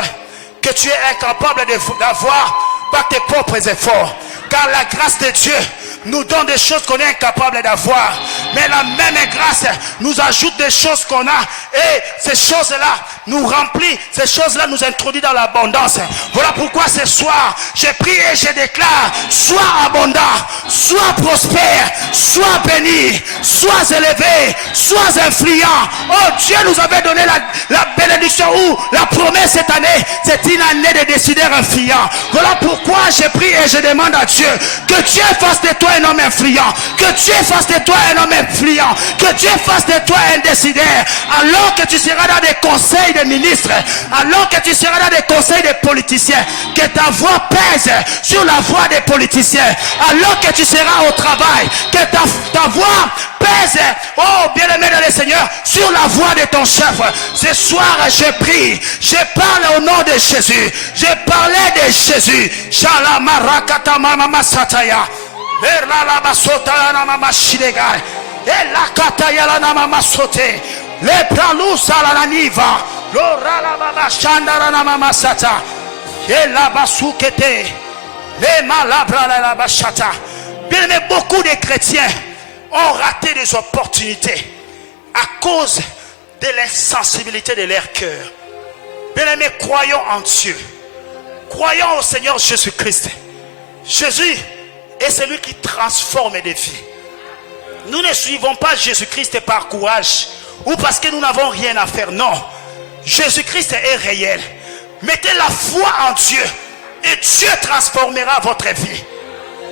que tu es incapable d'avoir par tes propres efforts. Car la grâce de Dieu nous donne des choses qu'on est incapable d'avoir. Mais la même grâce nous ajoute des choses qu'on a. Et ces choses-là nous remplissent. Ces choses-là nous introduisent dans l'abondance. Voilà pourquoi ce soir, je prie et je déclare: sois abondant, sois prospère, sois béni, sois élevé, sois influent. Oh, Dieu nous avait donné la bénédiction ou la promesse cette année. C'est une année de décideurs influents. Voilà pourquoi je prie et je demande à Dieu que Dieu fasse de toi un homme influent, que Dieu fasse de toi un homme influent, que Dieu fasse de toi un décideur. Alors que tu seras dans des conseils de ministres, alors que tu seras dans des conseils de politiciens, que ta voix pèse sur la voix des politiciens. Alors que tu seras au travail, que ta voix pèse, oh bien-aimé dans le Seigneur, sur la voix de ton chef. Ce soir je prie, je parle au nom de Jésus, je parlais de Jésus. Shalamarakata mama sataya. Erla la sota la mama shidegai. Ela kataya la mama sote. Le pralusa la niva. Lora la mama shandara la mama sata. Ela basukete. Le malabra la bachata. Bien, mais beaucoup de chrétiens ont raté des opportunités à cause de l'insensibilité de leur cœur. Bien-aimés, croyons en Dieu. Croyons au Seigneur Jésus-Christ. Jésus est celui qui transforme des vies. Nous ne suivons pas Jésus-Christ par courage ou parce que nous n'avons rien à faire. Non. Jésus-Christ est réel. Mettez la foi en Dieu et Dieu transformera votre vie.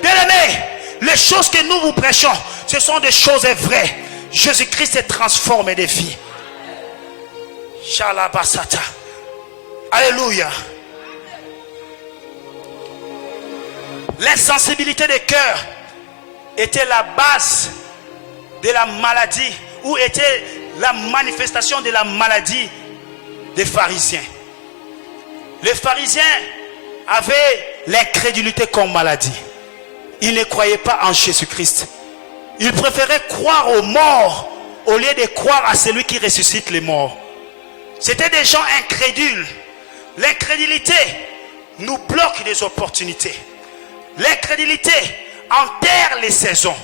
Bien-aimés, les choses que nous vous prêchons, ce sont des choses vraies. Jésus-Christ transforme des vies. Shalabasata. Alléluia. L'insensibilité des cœurs était la base de la maladie, ou était la manifestation de la maladie des pharisiens. Les pharisiens avaient l'incrédulité comme maladie. Ils ne croyaient pas en Jésus-Christ. Ils préféraient croire aux morts au lieu de croire à celui qui ressuscite les morts. C'était des gens incrédules. L'incrédulité nous bloque des opportunités. L'incrédulité enterre les saisons.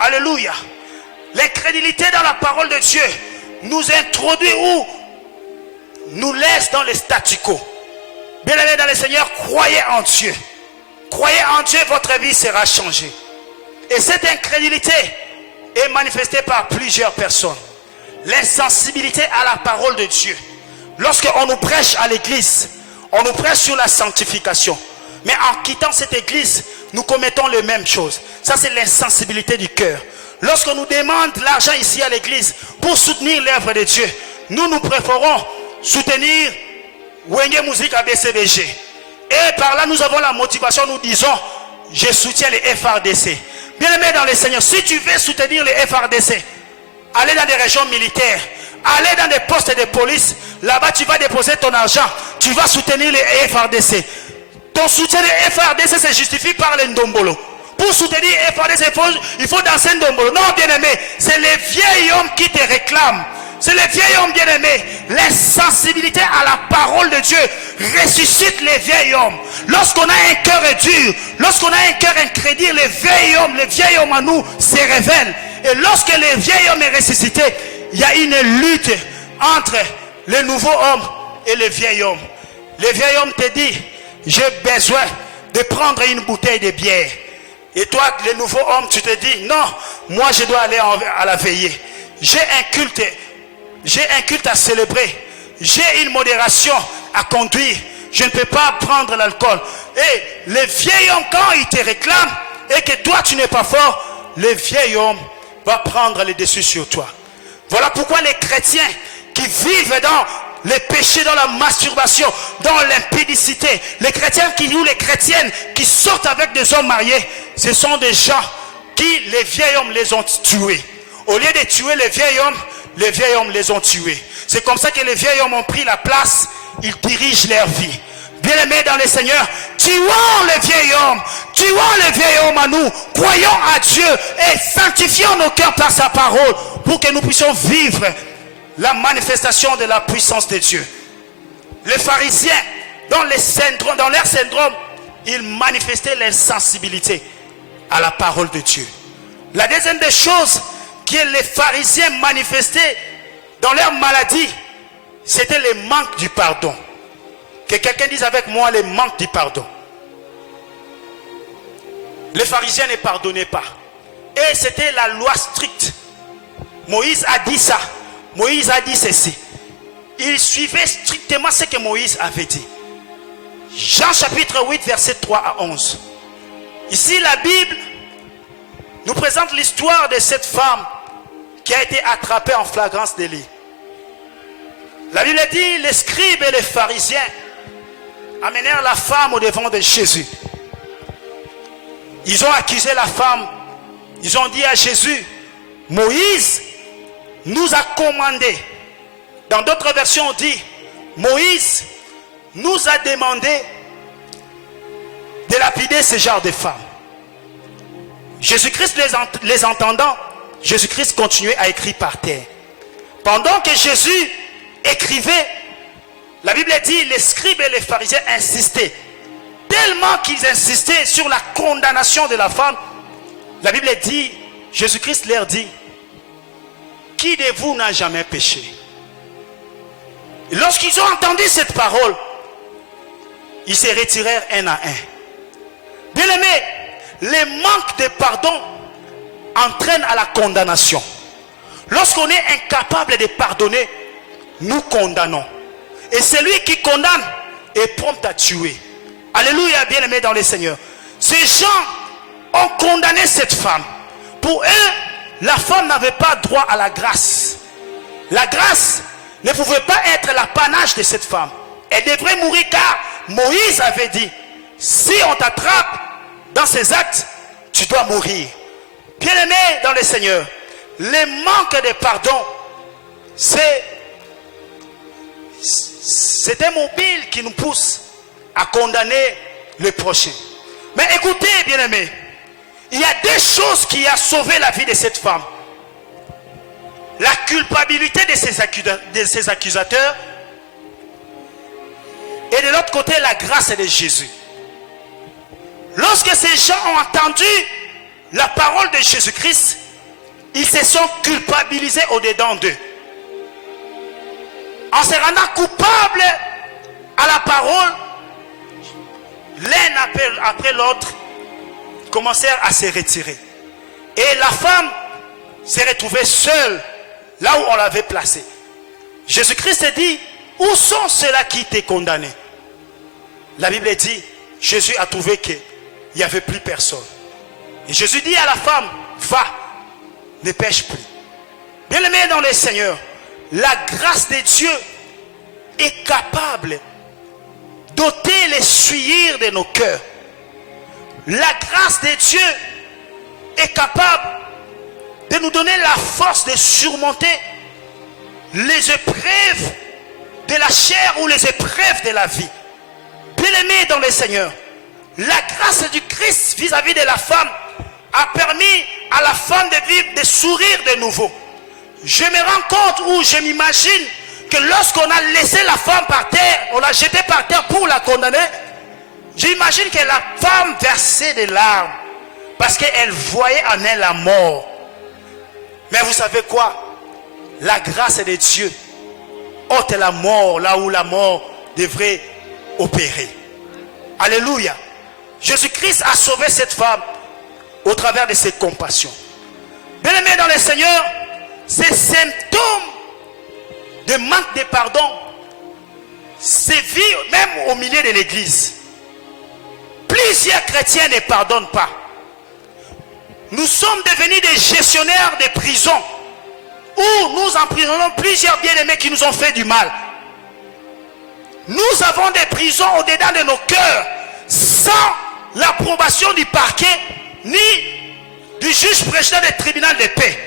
Alléluia. L'incrédulité dans la parole de Dieu nous introduit ou nous laisse dans le statu quo. Bien-aimés dans le Seigneur, croyez en Dieu. Croyez en Dieu, votre vie sera changée. Et cette incrédulité est manifestée par plusieurs personnes. L'insensibilité à la parole de Dieu. Lorsqu'on nous prêche à l'église, on nous prêche sur la sanctification. Mais en quittant cette église, nous commettons les mêmes choses. Ça, c'est l'insensibilité du cœur. Lorsqu'on nous demande l'argent ici à l'église pour soutenir l'œuvre de Dieu, nous préférons soutenir Wenge Musique à BCBG. Et par là, nous avons la motivation, nous disons, je soutiens les FRDC. Bien-aimés dans le Seigneur, si tu veux soutenir les FRDC, allez dans des régions militaires, allez dans des postes de police, là-bas tu vas déposer ton argent, tu vas soutenir les FRDC. Ton soutien des FRDC se justifie par les Ndombolo. Pour soutenir les FRDC, il faut danser Ndombolo. Non, bien-aimé, c'est les vieils hommes qui te réclament. C'est le vieil homme bien-aimé. L'insensibilité à la parole de Dieu ressuscite les vieils hommes. Lorsqu'on a un cœur dur, lorsqu'on a un cœur incrédule, le vieil homme en nous se révèle. Et lorsque le vieil homme est ressuscité, il y a une lutte entre le nouveau homme et le vieil homme. Le vieil homme te dit, j'ai besoin de prendre une bouteille de bière. Et toi, le nouveau homme, tu te dis, non, moi je dois aller à la veillée. J'ai un culte à célébrer. J'ai une modération à conduire. Je ne peux pas prendre l'alcool. Et le vieil homme, quand il te réclame et que toi tu n'es pas fort, le vieil homme va prendre le dessus sur toi. Voilà pourquoi les chrétiens qui vivent dans les péchés, dans la masturbation, dans l'impudicité, les chrétiens ou les chrétiennes qui sortent avec des hommes mariés, ce sont des gens qui, les vieils hommes, les ont tués. Au lieu de tuer les vieils hommes les ont tués. C'est comme ça que les vieils hommes ont pris la place, ils dirigent leur vie. Bien-aimés dans le Seigneur, tuons les vieils hommes à nous, croyons à Dieu et sanctifions nos cœurs par sa parole pour que nous puissions vivre la manifestation de la puissance de Dieu. Les pharisiens, dans leur syndrome, ils manifestaient l'insensibilité à la parole de Dieu. La deuxième des choses que les pharisiens manifestaient dans leur maladie, c'était le manque du pardon. Que quelqu'un dise avec moi le manque du pardon. Les pharisiens ne pardonnaient pas. Et c'était la loi stricte. Moïse a dit ça. Moïse a dit ceci. Il suivait strictement ce que Moïse avait dit. Jean chapitre 8 verset 3 à 11. Ici la Bible nous présente l'histoire de cette femme qui a été attrapée en flagrance délit. La Bible dit, les scribes et les pharisiens amenèrent la femme au devant de Jésus. Ils ont accusé la femme. Ils ont dit à Jésus, Moïse nous a commandé. Dans d'autres versions on dit, Moïse nous a demandé de lapider ce genre de femmes. Jésus-Christ les entendant, Jésus-Christ continuait à écrire par terre. Pendant que Jésus écrivait, la Bible dit, les scribes et les pharisiens insistaient. Tellement qu'ils insistaient sur la condamnation de la femme, la Bible dit, Jésus-Christ leur dit, qui de vous n'a jamais péché? Et lorsqu'ils ont entendu cette parole, ils se retirèrent un à un. Bien-aimés, le manque de pardon entraîne à la condamnation. Lorsqu'on est incapable de pardonner, nous condamnons. Et celui qui condamne est prompt à tuer. Alléluia, bien-aimés dans le Seigneur. Ces gens ont condamné cette femme. Pour eux, la femme n'avait pas droit à la grâce. La grâce ne pouvait pas être l'apanage de cette femme. Elle devrait mourir car Moïse avait dit, si on t'attrape dans ces actes, tu dois mourir. Bien-aimés dans le Seigneur, le manque de pardon, c'est un mobile qui nous pousse à condamner le prochain. Mais écoutez, bien-aimés, il y a des choses qui ont sauvé la vie de cette femme. La culpabilité de ses accusateurs. Et de l'autre côté, la grâce de Jésus. Lorsque ces gens ont entendu la parole de Jésus-Christ, ils se sont culpabilisés au-dedans d'eux. En se rendant coupables à la parole, l'un après l'autre commencèrent à se retirer. Et la femme s'est retrouvée seule là où on l'avait placée. Jésus-Christ dit, où sont ceux-là qui t'ont condamné? La Bible dit, Jésus a trouvé qu'il n'y avait plus personne. Et Jésus dit à la femme, va, ne pêche plus. Bien-aimés dans le Seigneur, la grâce de Dieu est capable d'ôter les souillures de nos cœurs. La grâce de Dieu est capable de nous donner la force de surmonter les épreuves de la chair ou les épreuves de la vie. Bien-aimés dans le Seigneur, la grâce du Christ vis-à-vis de la femme a permis à la femme de vivre, de sourire de nouveau. je me rends compte ou je m'imagine que lorsqu'on a laissé la femme par terre, on l'a jetée par terre pour la condamner, j'imagine que la femme versait des larmes parce qu'elle voyait en elle la mort. Mais vous savez quoi? La grâce de Dieu ôte la mort là où la mort devrait opérer. Alléluia. Jésus-Christ a sauvé cette femme au travers de ses compassions. Bien-aimés dans le Seigneur, ces symptômes de manque de pardon sévit même au milieu de l'église. Plusieurs chrétiens ne pardonnent pas. Nous sommes devenus des gestionnaires des prisons où nous emprisonnons plusieurs bien-aimés qui nous ont fait du mal. Nous avons des prisons au-dedans de nos cœurs sans l'approbation du parquet ni du juge président du tribunal de paix.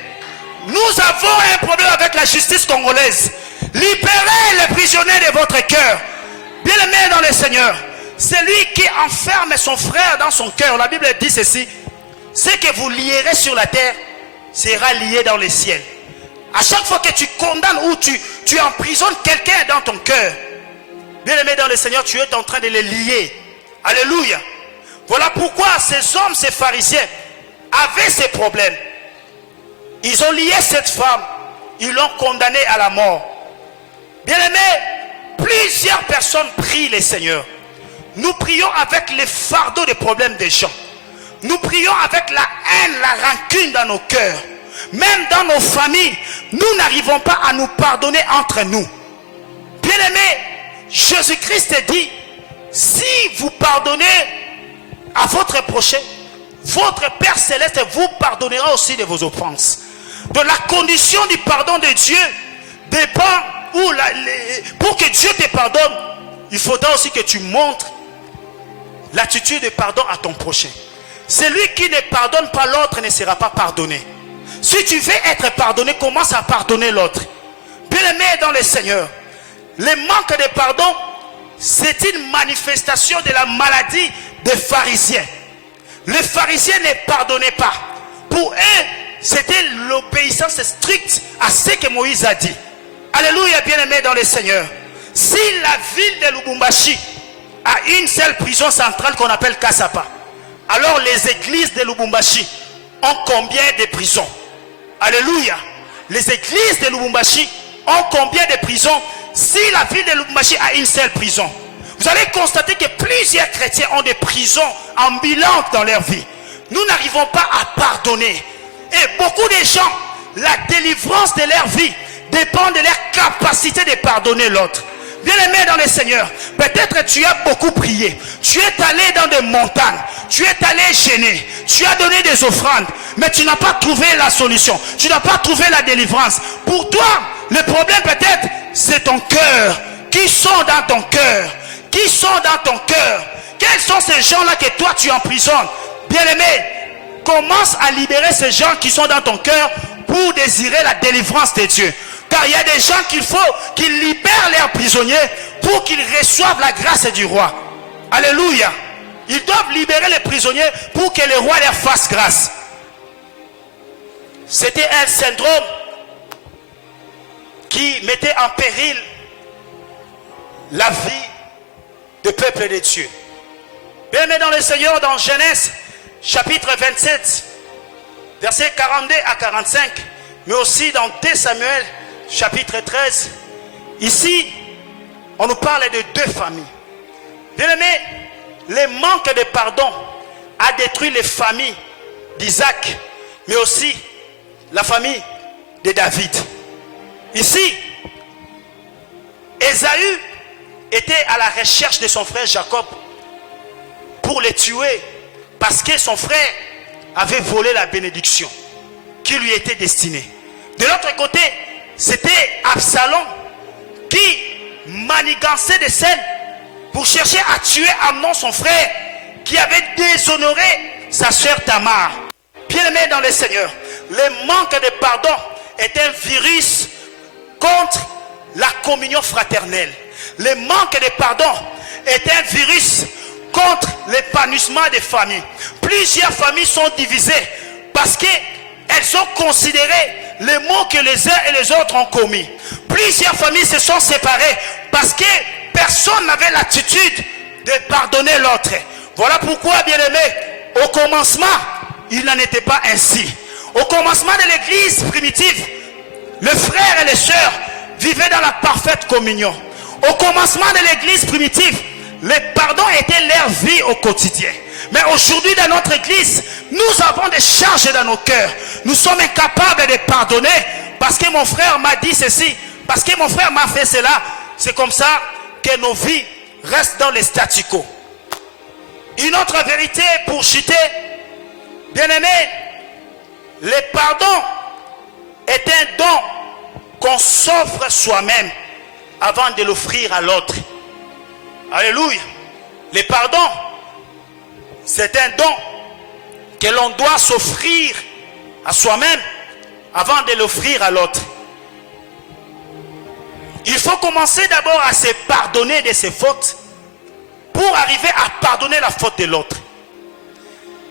Nous avons un problème avec la justice congolaise. Libérez les prisonniers de votre cœur. Bien-aimés dans le Seigneur, celui qui enferme son frère dans son cœur, la Bible dit ceci: ce que vous lierez sur la terre sera lié dans les ciels. À chaque fois que tu condamnes ou tu emprisonnes quelqu'un dans ton cœur, bien-aimé dans le Seigneur, tu es en train de les lier. Alléluia. Voilà pourquoi ces hommes, ces pharisiens avaient ces problèmes. Ils ont lié cette femme, ils l'ont condamnée à la mort. Bien-aimé, plusieurs personnes prient le Seigneur. Nous prions avec les fardeaux des problèmes des gens. Nous prions avec la haine, la rancune dans nos cœurs. Même dans nos familles, nous n'arrivons pas à nous pardonner entre nous. Bien-aimé, Jésus-Christ dit: si vous pardonnez à votre prochain, votre Père Céleste vous pardonnera aussi de vos offenses. De la condition du pardon de Dieu dépend, pour que Dieu te pardonne, il faudra aussi que tu montres l'attitude de pardon à ton prochain. Celui qui ne pardonne pas l'autre ne sera pas pardonné. Si tu veux être pardonné, commence à pardonner l'autre. Bien-aimé dans le Seigneur, le manque de pardon, c'est une manifestation de la maladie des pharisiens. Les pharisiens ne pardonnaient pas. Pour eux, c'était l'obéissance stricte à ce que Moïse a dit. Alléluia, bien-aimé dans le Seigneur. Si la ville de Lubumbashi a une seule prison centrale qu'on appelle Kasapa, alors les églises de Lubumbashi ont combien de prisons? Alléluia. Les églises de Lubumbashi ont combien de prisons? Si la ville de Lubumbashi a une seule prison, vous allez constater que plusieurs chrétiens ont des prisons ambulantes dans leur vie. Nous n'arrivons pas à pardonner. Et beaucoup de gens, la délivrance de leur vie dépend de leur capacité de pardonner l'autre. Bien-aimé dans le Seigneur, peut-être tu as beaucoup prié, tu es allé dans des montagnes, tu es allé gêner, tu as donné des offrandes, mais tu n'as pas trouvé la solution, tu n'as pas trouvé la délivrance. Pour toi, le problème peut-être, c'est ton cœur. Qui sont dans ton cœur? Qui sont dans ton cœur? Quels sont ces gens-là que toi tu emprisonnes? Bien-aimé, commence à libérer ces gens qui sont dans ton cœur pour désirer la délivrance de Dieu. Car il y a des gens qu'il faut qu'ils libèrent leurs prisonniers pour qu'ils reçoivent la grâce du roi. Alléluia. Ils doivent libérer les prisonniers pour que le roi leur fasse grâce. C'était un syndrome qui mettait en péril la vie du peuple de Dieu. Bien-aimés dans le Seigneur, dans Genèse chapitre 27, versets 42 à 45, mais aussi dans 2 Samuel chapitre 13, ici, on nous parle de deux familles. Bien-aimés, le manque de pardon a détruit les familles d'Isaac, mais aussi la famille de David. Ici, Ésaü était à la recherche de son frère Jacob pour le tuer parce que son frère avait volé la bénédiction qui lui était destinée. De l'autre côté, c'était Absalom qui manigançait des scènes pour chercher à tuer Amnon, son frère, qui avait déshonoré sa sœur Tamar. Bien-aimé dans le Seigneur, le manque de pardon est un virus contre la communion fraternelle. Le manque de pardon est un virus contre l'épanouissement des familles. Plusieurs familles sont divisées parce qu'elles ont considéré les maux que les uns et les autres ont commis. Plusieurs familles se sont séparées parce que personne n'avait l'attitude de pardonner l'autre. Voilà pourquoi, bien-aimés, au commencement, il n'en était pas ainsi. Au commencement de l'église primitive, les frères et les sœurs vivaient dans la parfaite communion. Au commencement de l'église primitive, le pardon était leur vie au quotidien. Mais aujourd'hui, dans notre église, nous avons des charges dans nos cœurs. Nous sommes incapables de pardonner parce que mon frère m'a dit ceci, parce que mon frère m'a fait cela. C'est comme ça que nos vies restent dans les statu quo. Une autre vérité pour chuter, bien-aimés, le pardon est un don qu'on s'offre soi-même avant de l'offrir à l'autre. Alléluia. Le pardon, c'est un don que l'on doit s'offrir à soi-même avant de l'offrir à l'autre. Il faut commencer d'abord à se pardonner de ses fautes pour arriver à pardonner la faute de l'autre.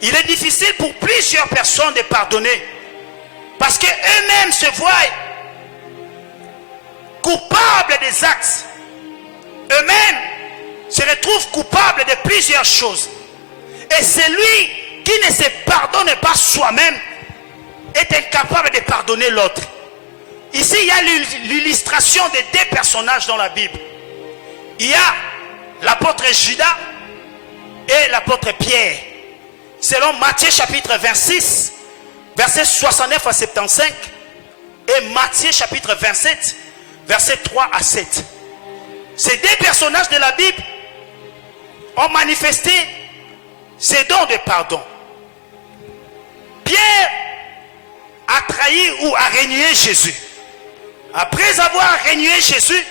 Il est difficile pour plusieurs personnes de pardonner parce qu'eux-mêmes se voient coupables des actes. Eux-mêmes se retrouvent coupables de plusieurs choses. Et celui qui ne se pardonne pas soi-même est incapable de pardonner l'autre. Ici, il y a l'illustration de deux personnages dans la Bible. Il y a l'apôtre Judas et l'apôtre Pierre. Selon Matthieu chapitre 26, versets 69 à 75, et Matthieu chapitre 27, versets 3 à 7. Ces deux personnages de la Bible ont manifesté ces dons de pardon. Pierre a trahi ou a renié Jésus. Après avoir renié Jésus,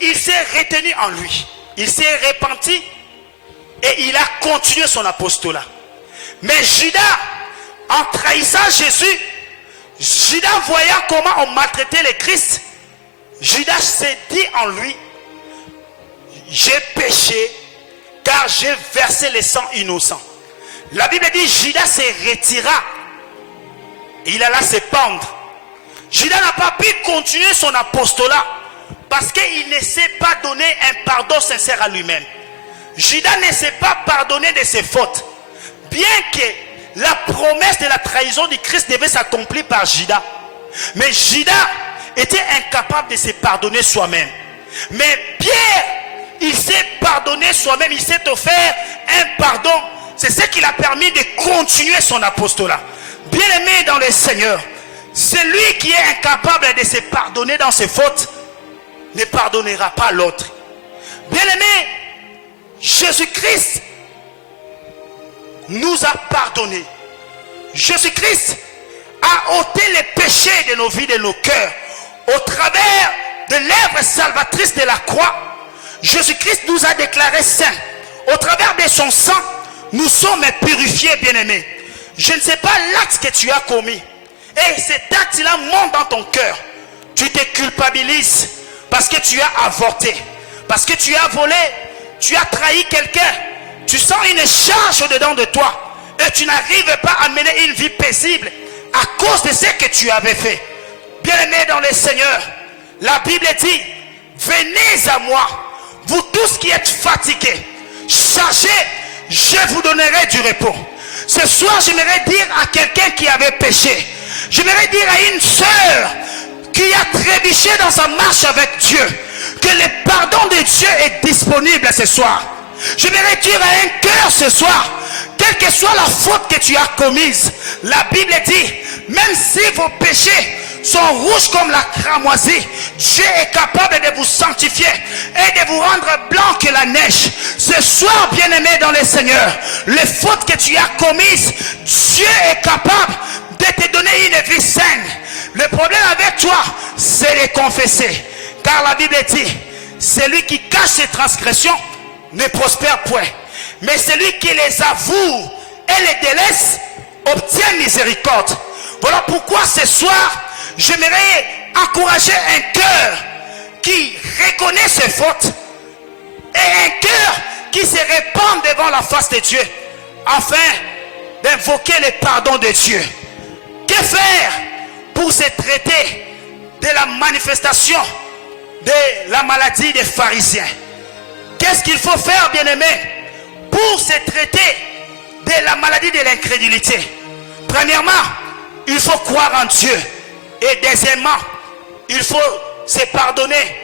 il s'est retenu en lui. Il s'est repenti et il a continué son apostolat. Mais Judas, en trahissant Jésus, Judas voyant comment on maltraitait le Christ, Judas s'est dit en lui, j'ai péché car j'ai versé le sang innocent. La Bible dit Judas se retira. Il alla se pendre. Judas n'a pas pu continuer son apostolat parce qu'il ne s'est pas donné un pardon sincère à lui-même. Judas ne s'est pas pardonné de ses fautes. Bien que la promesse de la trahison du Christ devait s'accomplir par Judas. Mais Judas était incapable de se pardonner soi-même. Mais Pierre, il s'est pardonné soi-même, il s'est offert un pardon. C'est ce qui l'a permis de continuer son apostolat. Bien-aimé dans le Seigneur, celui qui est incapable de se pardonner dans ses fautes ne pardonnera pas l'autre. Bien-aimé, Jésus-Christ nous a pardonné. Jésus-Christ a ôté les péchés de nos vies, de nos cœurs. Au travers de l'œuvre salvatrice de la croix, Jésus-Christ nous a déclarés saints. Au travers de son sang, nous sommes purifiés, bien-aimés. Je ne sais pas l'acte que tu as commis. Et cet acte-là monte dans ton cœur. Tu te culpabilises parce que tu as avorté, parce que tu as volé, tu as trahi quelqu'un. Tu sens une charge au-dedans de toi et tu n'arrives pas à mener une vie paisible à cause de ce que tu avais fait. Bien-aimés dans le Seigneur, la Bible dit, venez à moi, vous tous qui êtes fatigués, chargés, je vous donnerai du repos. Ce soir, j'aimerais dire à quelqu'un qui avait péché, j'aimerais dire à une sœur qui a trébuché dans sa marche avec Dieu, que le pardon de Dieu est disponible ce soir. J'aimerais dire à un cœur ce soir, quelle que soit la faute que tu as commise, la Bible dit, même si vos péchés sont rouges comme la cramoisie, Dieu est capable de vous sanctifier et de vous rendre blanc que la neige. Ce soir, bien-aimé dans le Seigneur, les fautes que tu as commises, Dieu est capable de te donner une vie saine. Le problème avec toi, c'est de confesser. Car la Bible dit, celui qui cache ses transgressions ne prospère point. Mais celui qui les avoue et les délaisse obtient miséricorde. Voilà pourquoi ce soir, j'aimerais encourager un cœur qui reconnaît ses fautes et un cœur qui se répand devant la face de Dieu afin d'invoquer le pardon de Dieu. Que faire pour se traiter de la manifestation de la maladie des pharisiens? Qu'est-ce qu'il faut faire, bien-aimé, pour se traiter de la maladie de l'incrédulité? Premièrement, il faut croire en Dieu. Et deuxièmement, il faut se pardonner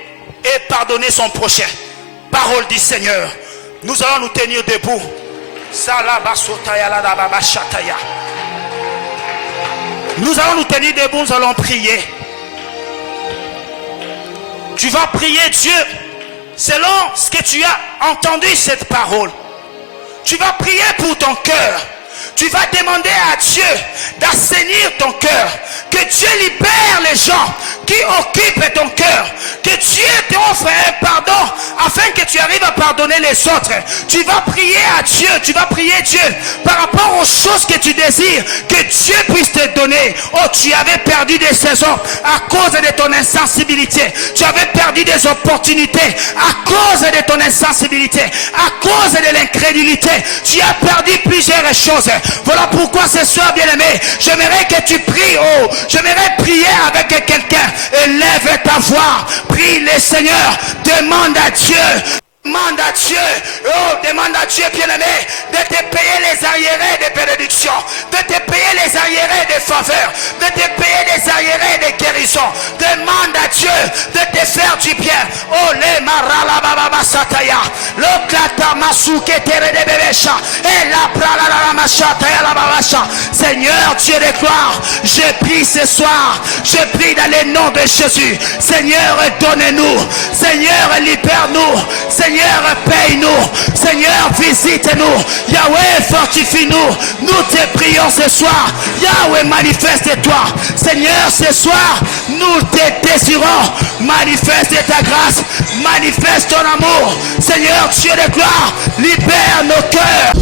et pardonner son prochain. Parole du Seigneur. Nous allons nous tenir debout. Nous allons nous tenir debout, nous allons prier. Tu vas prier Dieu selon ce que tu as entendu cette parole. Tu vas prier pour ton cœur. Tu vas demander à Dieu d'assainir ton cœur. Que Dieu libère les gens qui occupent ton cœur. Que Dieu t'offre un pardon afin que tu arrives à pardonner les autres. Tu vas prier à Dieu. Tu vas prier Dieu par rapport aux choses que tu désires. Que Dieu puisse te donner. Oh, tu avais perdu des saisons à cause de ton insensibilité. Tu avais perdu des opportunités à cause de ton insensibilité. À cause de l'incrédulité. Tu as perdu plusieurs choses. Voilà pourquoi ce soir, bien-aimé, j'aimerais que tu pries. Oh, j'aimerais prier avec quelqu'un. Élève ta voix. Prie le Seigneur. Demande à Dieu. Demande à Dieu, oh, demande à Dieu, bien-aimé, de te payer les arriérés de bénédiction, de te payer les arriérés de faveur, de te payer les arriérés de guérison. Demande à Dieu de te faire du bien. Oh, les marala baba sataya, le klata masuke tere de bebesha, et la prala mashataya la babasha. Seigneur Dieu de gloire, je prie ce soir, je prie dans le nom de Jésus. Seigneur, donne-nous, Seigneur, libère-nous, Seigneur, paye-nous. Seigneur, visite-nous. Yahweh, fortifie-nous. Nous te prions ce soir. Yahweh, manifeste-toi. Seigneur, ce soir, nous te désirons. Manifeste ta grâce. Manifeste ton amour. Seigneur, Dieu de gloire, libère nos cœurs.